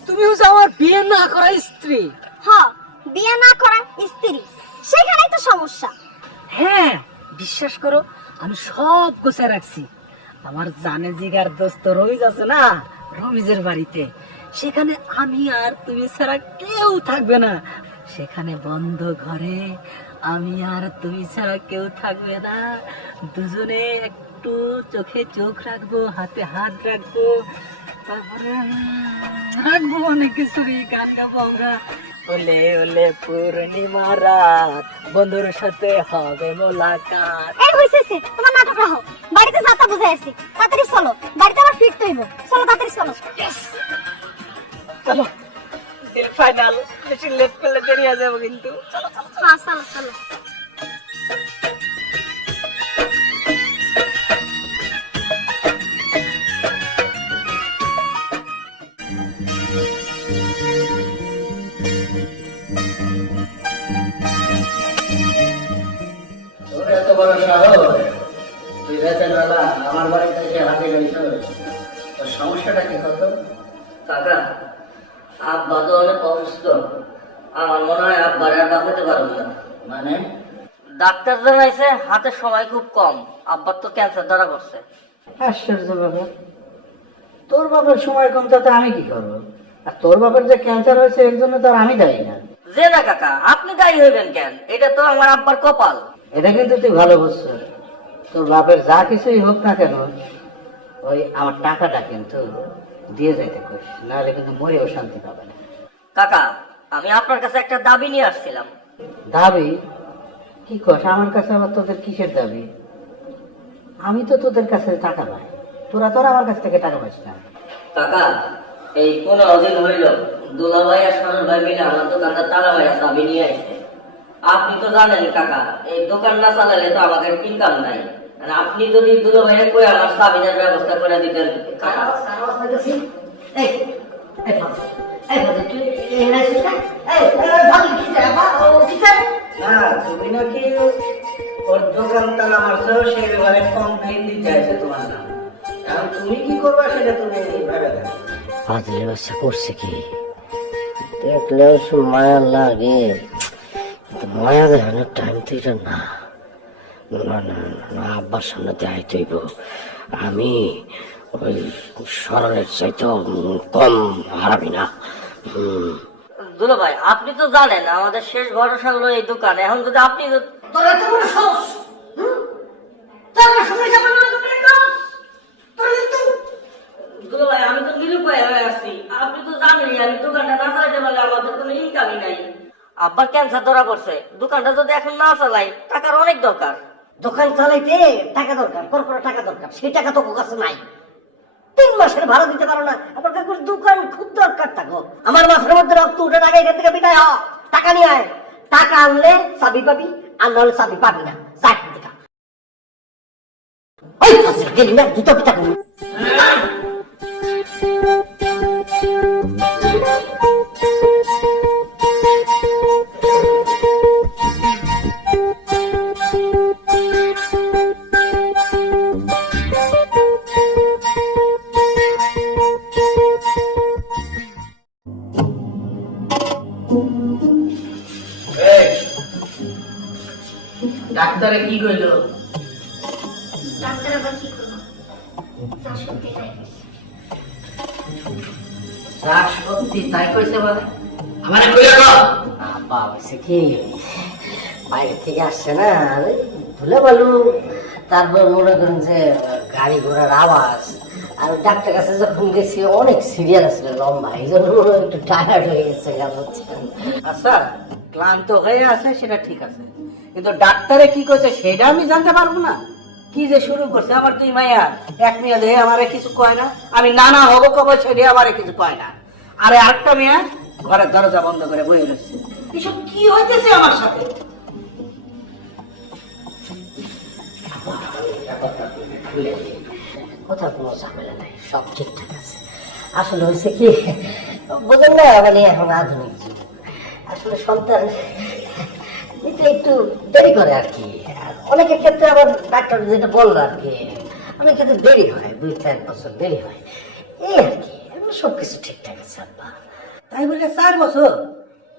তুমি হচ্ছে আমার বিয়ে না করা স্ত্রী। হ্যাঁ, বিয়ে না করা স্ত্রী, সেখানেই তো সমস্যা। হ্যাঁ, বিশ্বাস করো, আমি সব গোছায় রাখছি। আমার জানে জিগার দোস্ত রমিজ আছে না, রমিজের বাড়িতে, সেখানে আমি আর তুমি ছাড়া কেউ থাকবে না। সেখানে বন্ধ ঘরে আমি আর তুমি ছাড়া কেউ থাকবে না। দুজনে একটু চোখে চোখ রাখবো, হাতে হাত রাখবো, তারপরে রাখবো অনেক কিছু, গান গাবো আমরা। ওলে ওলে পূর্ণিমা রাত, বন্ধুর সাথে হবে মোলাকাত। এই হইছে, তোমার নাটক রাখো, বাড়িতে যাতা বুঝাই আসছি। তাড়াতাড়ি চলো, বাড়িতে আবার ফিরতে হইব। চলো তাড়াতাড়ি চলো। চলো, দিল ফাইনাল, বেশি লেট করলে দেরি হয়ে যাবো কিন্তু। চলো চলো হ্যাঁ, চলো চলো। তোর এত বড় সাহস, তুই রাতের বেলা আমার বাড়িতে এসে হাতে গাড়ি তোর সমস্যাটা কি কত? কাকা আব্বা তো অনেক অসুস্থ, আমার মনে হয় আব্বার আর বাঁচাতে পারবো না। মানে ডাক্তার জানাইছে হাতের সময় খুব কম, আব্বার তো ক্যান্সার ধরা পড়ছে। আশ্চর্য ব্যাপার, তোর বাবার সময় কম তাতে আমি কি করবো? আর তোর বাবার যে ক্যান্সার হয়েছে এর জন্য তো আর আমি দায়ী না। যে না কাকা, আপনি দায়ী হইবেন কেন? এটা তো আমার আব্বার কপাল। এটা কিন্তু তুই ভালো বুঝছিস। তোর বাপের যা কিছুই হোক না কেন, ওই আমার টাকাটা কিন্তু দিয়ে যাইতে করিস, নাহলে কিন্তু মরেও শান্তি পাবে না। কাকা আমি আপনার কাছে একটা দাবি নিয়ে আসছিলাম। দাবি? কি কস? আমার কাছে আবার তোদের কিসের দাবি? আমি তো তোদের কাছে টাকা পাই, তোরা তো আর আমার কাছ থেকে টাকা পাইস না। কাকা, এই 15 দিন হইল দুলাভাই আর সরল ভাই মিলে আমার দোকানটা তালা ভাইয়া চাবি নিয়ে আসছে। আপনি তো জানেন কাকা, এই দোকান না চালালে তো আমাদের ইনকাম নাই। আর আপনি যদি দুলাভাইয়া কই আমার চাবিটার ব্যবস্থা করে দিতেন কাকা। এই এই ফাজ, এই ফাজ, তুই এই রাইছিস না? এই ফাজ কি চাই বাবা? ও কি চাই? না, তুমি নাকি ওর দোকান তালা মারছো, সে এবারে কমপ্লেইন দিতে আছে তোমার নাম। এখন তুমি কি করবা সেটা তুমি ভেবে দেখো। ফাজলে বাসা করছে কি দেখলেও মায়া লাগে, মায়া দেখানোর টাইম তো এটা না। না না না, আব্বার সামনে দেখাই তৈব আমি ওই সরলের চাইতে কম হারাবি না। দুলো ভাই, আপনি তো জানেন আমাদের শেষ ভরসা হলো এই দোকান। এখন যদি আপনি তোরা তো বড় সাহস, তারপর শুনে যাবে না দোকানে কাজ তোর তো। দুলো ভাই, আমি তো নিরুপায় হয়ে আসছি। আপনি তো জানেনই আমি দোকানটা না চালাতে পারলে আমাদের কোনো ইনকামই নাই। আব্বার ক্যান্সার ধরা পড়ছে, দোকানটা যদি এখন না চালাই টাকার অনেক দরকার। দোকান চালাইতে টাকা দরকার, কর্পোরেট টাকা দরকার, সেই টাকা তো কাছে নাই। 3 মাসের ভাড়া দিতে পারো না, আবার কাকুর দোকান খুব দরকার থাকো। আমার মাথার মধ্যে রক্ত উঠে আগে এখান থেকে বিদায় হ, টাকা নিয়ে আয়। টাকা আনলে চাবি পাবি, আর নাহলে চাবি পাবি না। চাকরি টাকা ওই ফাঁসে গেলি না, দুটো পিঠা করবি। ডাক্তারে কি কইলো? ডাক্তার আবার কি করবো? সত্যি তাই যা সত্যি তাই কইছে বলে আমারে কইরা দাও। আব্বা হয়েছে কি, বাইরে থেকে আসছে না, ধুলে বালু, তারপর মনে করেন যে গাড়ি ঘোড়ার আওয়াজ। আর ডাক্তার কাছে যখন গেছি অনেক সিরিয়াস ছিল, লম্বা, এই জন্য একটু টায়ার্ড হয়ে গেছে। আচ্ছা, ক্লান্ত হয়ে আছে সেটা ঠিক আছে, কিন্তু ডাক্তারে কি কইছে সেটা আমি জানতে পারবো না? কি যে শুরু করছে আবার তুই মাইয়া, এক মেয়ে দেহে আমারে কিছু কয় না, আমি নানা হবো কব সেটা আমারে কিছু কয় না। আরে আরেকটা মেয়ে ঘরের দরজা বন্ধ করে বয়ে রয়েছে। এসব কি হইতেছে আমার সাথে? কোথাও কোনো ঝামেলা নাই, সব ঠিকঠাক আছে। আসলে হয়েছে কি, বোঝেন না, মানে এখন আধুনিক যুগ, আসলে সন্তান নিতে একটু দেরি করে আর কি। আর অনেকের ক্ষেত্রে আবার ডাক্তার যেটা বললো আর কি, অনেক ক্ষেত্রে দেরি হয়, 2-4 বছর দেরি হয়, এই আর কি। এখন সবকিছু ঠিকঠাক আছে আব্বা। তাই বলে 4 বছর?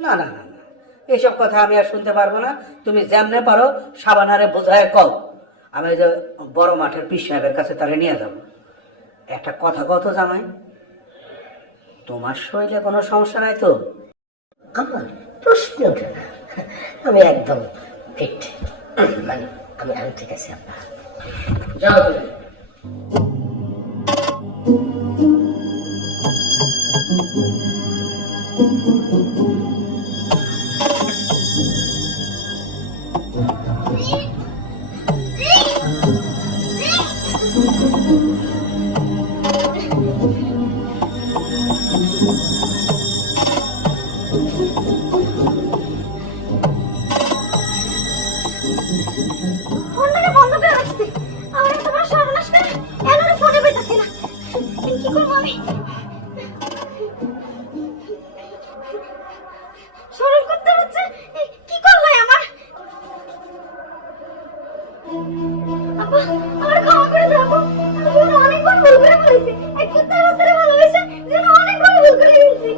না না না না, এইসব কথা আমি আর শুনতে পারবো না। তুমি যেমনে পারো সাবানারে বোঝায় কও, আমি ওই যে বড় মাঠের পীর সাহেবের কাছে তারে নিয়ে যাব। একটা কথা কত জামাই, তোমার শরীরে কোনো সমস্যা নাই তো? আমার প্রশ্ন ওঠে না, আমি একদম ফিট, মানে আমি ঠিক আছি আব্বা। যাও তুমি। ফোনটাকে বন্ধ করে রাখছি। আমার এত বড় সর্বনাশ করে এনারে ফোনে পেতেছি না। কি করবো আমি? সরল করতে হচ্ছে। কি করলো আমার? আপা, আমার ক্ষমা করে দাও। আমি যেন অনেকবার ভুল করে ফেলেছি। এক কুত্তার বাচ্চারে ভালোবেসে যেন অনেকবার ভুল করে ফেলেছি।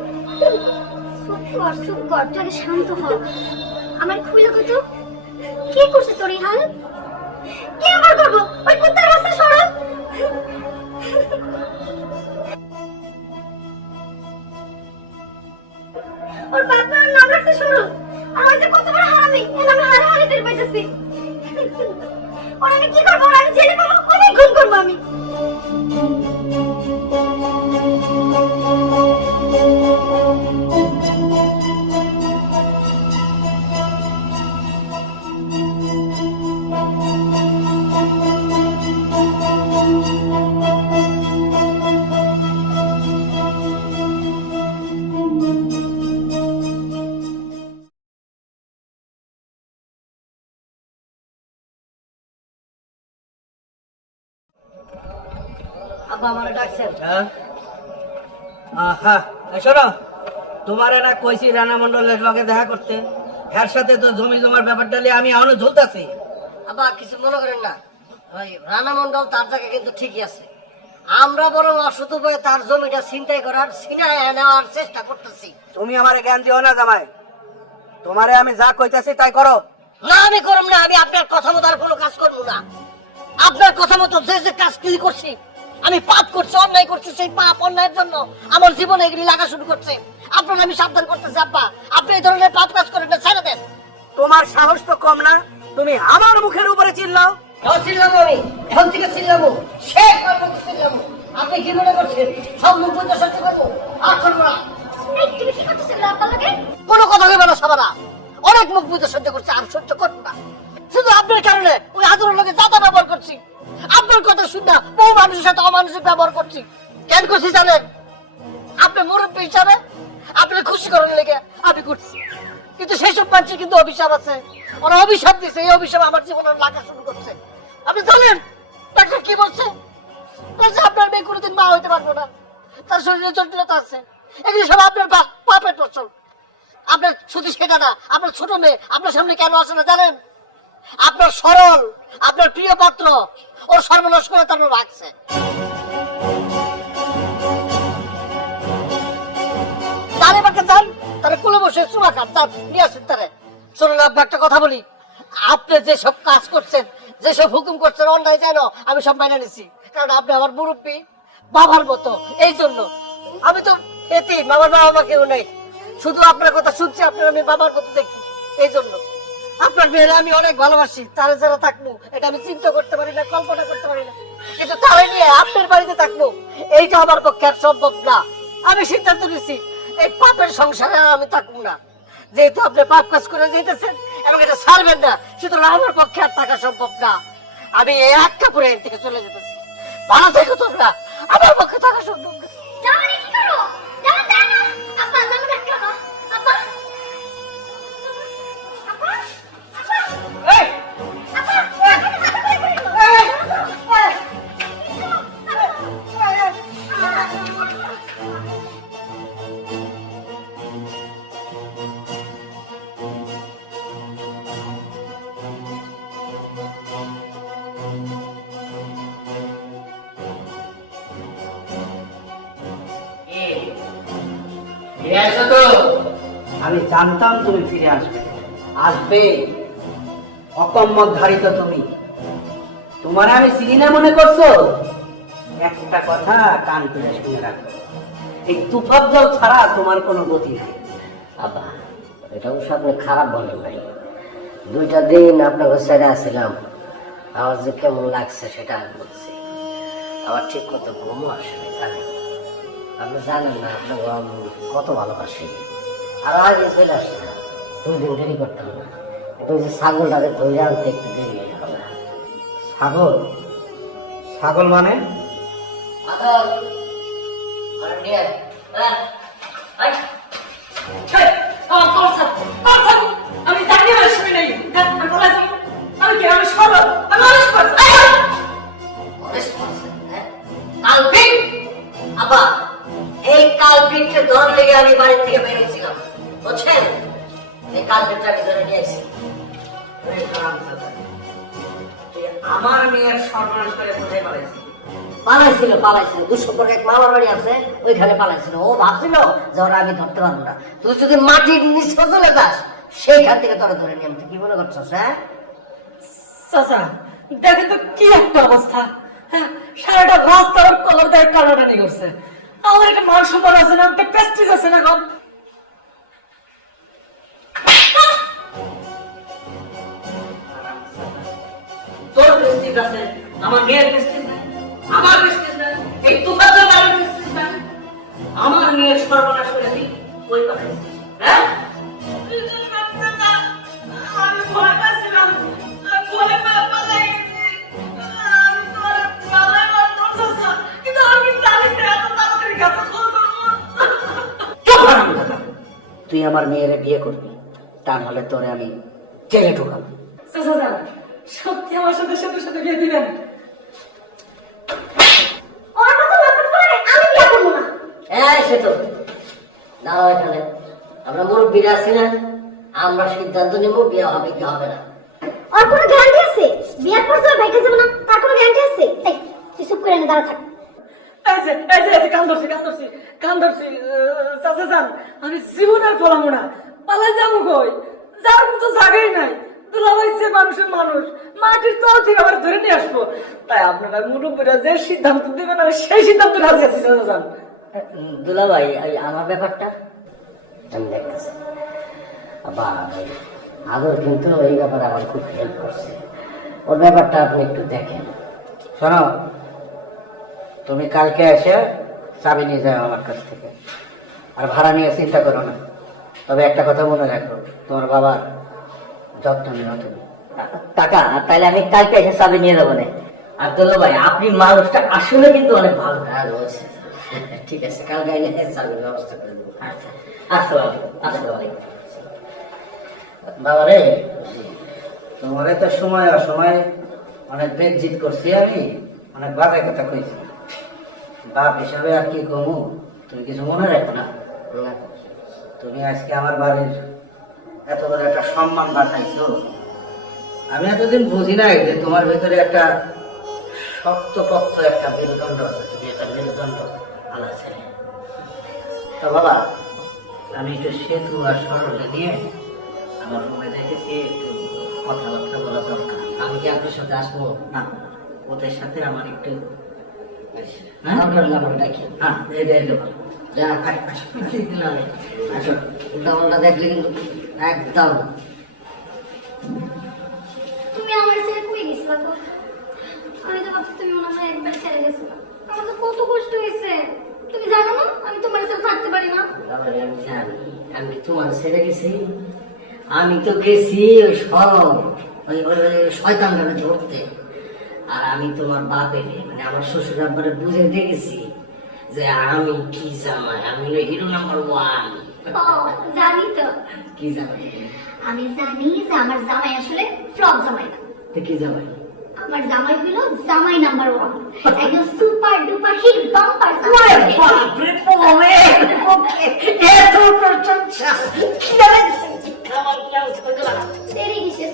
চুপ কর, তুই শান্ত হ। আমার খুলে কত কে করছে তোর এই হাল? কে আমার করবো? ওই কুত্তার বাচ্চা সরল। ওর বাবার নাম রাখছে সরল। আমার যে কত বড় হারামি, এর আমি হারে হারে টের পাইতেছি। ওর আমি কি করবো? ওর আমি জেনে পাবো, অনেক খুন করবো আমি। আব্বা আমারে ডাকছেন। হ্যাঁ হ্যাঁ শোনো, তোমার না কইছি রানা মন্ডলের লগে দেখা করতে, এর সাথে তো জমি জমার ব্যাপারটা নিয়ে আমি এখনো ঝুলতাছি। আব্বা কিছু মনে করেন না, ওই রানা মন্ডল তার জায়গায় কিন্তু ঠিকই আছে। আমরা বরং অসৎ উপায়ে তার জমিটা ছিনতাই করার ছিনায় নেওয়ার চেষ্টা করতেছি। তুমি আমারে জ্ঞান দিও না জামাই, তোমারে আমি যা কইতাছি তাই করো। না আমি করব না, আমি আপনার কথা মতো আর কোনো কাজ করবো না। আপনার কথা মতো যে যে কাজগুলি করছি, আমি পাপ করছি, অন্যায় করছি, সেই পাপ অন্যায়ের জন্য আমার জীবনে এগুলি লাগা শুরু করছে। আপনার আমি সাবধান করতেছি আব্বা, আপনি এই ধরনের পাপ কাজ করেন না, ছেড়ে দেন। তোমার সাহস তো কম না, তুমি আমার মুখের উপরে চিল্লাও। চিল্লাবো আমি, এখন থেকে চিল্লাবো, শেষ করবো চিল্লাবো। আপনি কি মনে করছেন সব মুখ বুঝতে সহ্য করবো? আর করবো না। এই তুমি কি করতেছিলে আব্বার লগে? কোনো কথা কইবে না সবারা, অনেক মুখ বুঝতে সহ্য করছে, আর সহ্য করবো না। শুধু আপনার কারণে ওই আদরের লোকে যাতা ব্যবহার করছি, আপনার কথা শুনে বহু মানুষের সাথে অমানুষিক ব্যবহার করছি। কেন করছি জানেন? আপনি মুরব্বী হিসাবে আপনি খুশি করার লেগে আমি করছি, কিন্তু সেই সব মানুষের কিন্তু অভিশাপ আছে। ওরা অভিশাপ দিচ্ছে, এই অভিশাপ আমার জীবনে লাগা শুরু করছে। আপনি জানেন ডাক্তার কি বলছে? বলছে আপনার মেয়ে কোনোদিন মা হইতে পারবো না, তার শরীরে জটিলতা আছে। এগুলি সব আপনার পাপের ফসল। আপনার শুধু সেটা না, আপনার ছোট মেয়ে আপনার সামনে কেন আসে না জানেন? আপনার সরল, আপনার প্রিয় পাত্র ওর সর্বনাশ করে তারপর রাখছে। তারে বাকে চান, তারে কোলে বসে চুমা খান, তার নিয়ে আসেন তারে। শোনেন আব্বা, একটা কথা বলি, আপনি যেসব কাজ করছেন, যেসব হুকুম করছেন অন্যায় যেন আমি সব মাইনে নিছি, কারণ আপনি আমার মুরব্বী, বাবার মতো। এই জন্য আমি তো এতিম, আমার বাবা মা কেউ নেই, শুধু আপনার কথা শুনছি, আপনার আমি বাবার কথা দেখি। এই জন্য আপনার মেয়েরা আমি অনেক ভালোবাসি, তারে যারা থাকবো এটা আমি চিন্তা করতে পারি না, কল্পনা করতে পারি না, কিন্তু তারে নিয়ে আপনার বাড়িতে থাকবো এইটা আমার পক্ষে আর সম্ভব না। আমি সিদ্ধান্ত নিছি এই পাপের সংসারে আর আমি থাকবো না। যেহেতু আপনি পাপ কাজ করে যেতেছেন এবং এটা ছাড়বেন না, সুতরাং আমার পক্ষে আর থাকা সম্ভব না। আমি এই এক কাপড়ে এর থেকে চলে যেতেছি। ভালো থেকো তোমরা, আমার পক্ষে থাকা সম্ভব না। জামাই কি করো? জামাই যায় না। আব্বা জামাই ডাকলো না। আব্বা। আব্বা। আব্বা। এই আমি জানতাম তুমি ফিরে আসবে, আসবে। অকম্মধারিত তুমি, তোমার আমি চিনি না মনে করছো? একটা কথা কান খুলে শুনে রাখো, এই তুফাজ্জল ছাড়া তোমার কোনো গতি নাই। আব্বা, এটা অবশ্য আপনি খারাপ বলেন নাই। 2টা দিন আপনার ছেড়ে আসছিলাম, আমার যে কেমন লাগছে সেটা আমি বলছি। আমার ঠিক মতো ঘুমও আসে নাই, জানেন? আপনি জানেন না আপনাকে আমি কত ভালোবাসি। আর আগে চলে আসে না, 2 দিন দেরি করতাম না। কিন্তু ওই যে ছাগলটাকে ধরে আনতে একটু দেরি হয়ে গেল না। ছাগল? ছাগল মানে? আমি জানি আমার শুনে নেই, আমি কি আমি সরল, আমি অনেক কালপিট আব্বা, এই কালপিটকে ধরে লেগে আমি বাড়ি থেকে বেরিয়েছিলাম, বুঝছেন? এই কালপিটটা আমি ধরে নিয়ে এসেছি। আমার মেয়ের সর্বনাশ করে কোথায় পালাইছি? পালাইছিল দুঃসম্পর্কে এক মামার বাড়ি আছে, ওইখানে পালাইছিল। ও ভাবছিল যে ওরা আমি ধরতে পারবো না। তুই যদি মাটির নিচে চলে যাস, সেইখান থেকে তোরা ধরে নিয়ে কি মনে করছস? হ্যাঁ চাচা, দেখেন তো কি একটা অবস্থা। হ্যাঁ, সারাটা রাস্তার কলর দিয়ে টানাটানি করছে। আমার একটা মান সম্মান আছে না, একটা প্রেস্টিজ আছে না? কম তোর প্রেস্টিজ আছে, আমার মেয়ের প্রেস্টিজ নাই। আমার প্রেস্টিজ নাই, এই তুফাজ্জল বাড়ির প্রেস্টিজ নাই। আমার মেয়ের সর্বনাশ করে তুই ওই পালাইছিস, হ্যাঁ? আমি ভয় পাচ্ছিলাম, ভয় পালাই গেছি। আমি তো আর পালাই পারতাম চাচা, কিন্তু আমি জানি যে এত তাড়াতাড়ি গাছে ফল ধরবো। চুপ হারামজাদা। তুই আমার মেয়ের বিয়ে করবি, তা নাহলে তোরে আমি জেলে ঢুকাবো। চাচা, সত্যি আমার সাথে সাথে সাথে বিয়ে দিবেন? ওর মতো দাঁড়াও এখানে, আমরা মুরব্বীরা আছি না, আমরা সিদ্ধান্ত নেব বিয়ে হবে কি হবে না। আর কোনো গ্যারান্টি আছে বিয়ার পর তো ভাইকে যাবো না, তার কোনো গ্যারান্টি আছে? এই তুই চুপ করে দাঁড়া থাক। কান ধরছি চাচা যান, আমি জীবন আর ফলামো না, পালাই যাবো কই, যার মতো জায়গাই নাই। দুলাভাই যে মানুষের মানুষ, মাটির তল থেকে আবার ধরে নিয়ে আসবো। তাই আপনারা মুরব্বীরা যে সিদ্ধান্ত দিবেন আমি সেই সিদ্ধান্ত রাজি আছি চাচা যান। দুলাভাই আমার ব্যাপারটা আমি দেখতেছি, আবার আদর কিন্তু এই ব্যাপারে আমার খুব হেল্প করছে, ওর ব্যাপারটা আপনি একটু দেখেন। শোনো, তুমি কালকে এসে চাবি নিয়ে যাও আমার কাছ থেকে, আর ভাড়া নিয়ে চিন্তা করো না। তবে একটা কথা মনে রাখো, তোমার বাবার যত্ন নিও তুমি। টাকা তাইলে আমি কালকে এসে চাবি নিয়ে যাবো না। আর দুলাভাই আপনি মানুষটা আসলে কিন্তু অনেক ভালো। হ্যাঁ বলছি, ঠিক আছে, কালকে এলে চাবির ব্যবস্থা করে দেবো। আচ্ছা, আসসালামু আলাইকুম। বাবা রে, তোমারে তো সময় অসময় অনেক বেজ্জিত করছি, আমি অনেক বাজে কথা কইছি। বাপ হিসাবে আর কি কমু, তুমি কিছু মনে রাখো না। তুমি আজকে আমার বাড়ির এত বড় একটা সম্মান বাঁচাইছো। আমি এতদিন বুঝি নাই যে তোমার ভেতরে একটা শক্তপোক্ত একটা মেরুদণ্ড আছে, তুমি একটা মেরুদণ্ড আলা ছেলে। তো বাবা, আমি একটু সেতু আর সরলে নিয়ে আমার রুমে দেখেছি, একটু কথাবার্তা বলা দরকার। আমি কি আপনার সাথে আসবো? না, ওদের সাথে আমার একটু ডাকি। হ্যাঁ, এই তো ভালো। যা আসো, উল্টাপাল্টা দেখলে কিন্তু একদম। তুমি আমার ছেড়ে কই গেছিলা তো? আমি তো ভাবছি তুমি মনে হয় একবার ছেড়ে গেছো। আমার তো কত কষ্ট হয়েছে, তুমি জানো না আমি তোমার সাথে থাকতে পারি না। আমি জানি, আমি তোমার ছেড়ে গেছি। আমি তো গেছি ওই শয়তানটাকে ধরতে। আর আমি তোমার বাপের মানে আমার শ্বশুর আব্বারে বুঝে দিয়ে গেছি যে আমি কি জামাই, আমি হিরো নাম্বার 1। ও জানি তো, কি জামাই? আমি জানি যে আমার জামাই আসলে ফ্লপ জামাই না। তো কি জামাই? আমার জামাই হলো জামাই নাম্বার 1, একদম সুপার ডুপার হিট বাম্পার বাপরে পোয়ে, এত প্রশংসা কি লাগছে? খাবার কি অবস্থা করা? তেরে গেছে।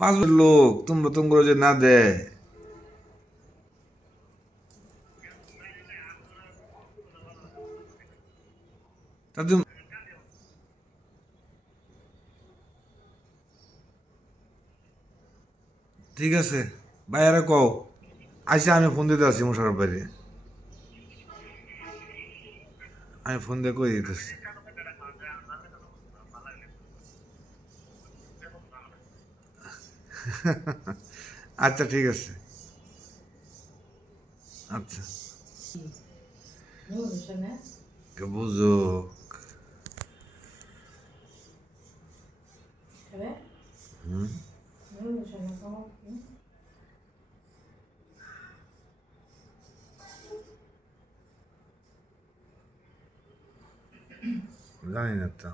পাঁচ লোক তোমরা তোমরা যে না দেয় তাদের ঠিক আছে বাইরে কও আইসা আমি ফোন দিতে আসি মশার বাইরে আমি ফোন দিয়ে কই দিতেছি আচ্ছা ঠিক আছে আচ্ছা কে বুঝো জানি না তো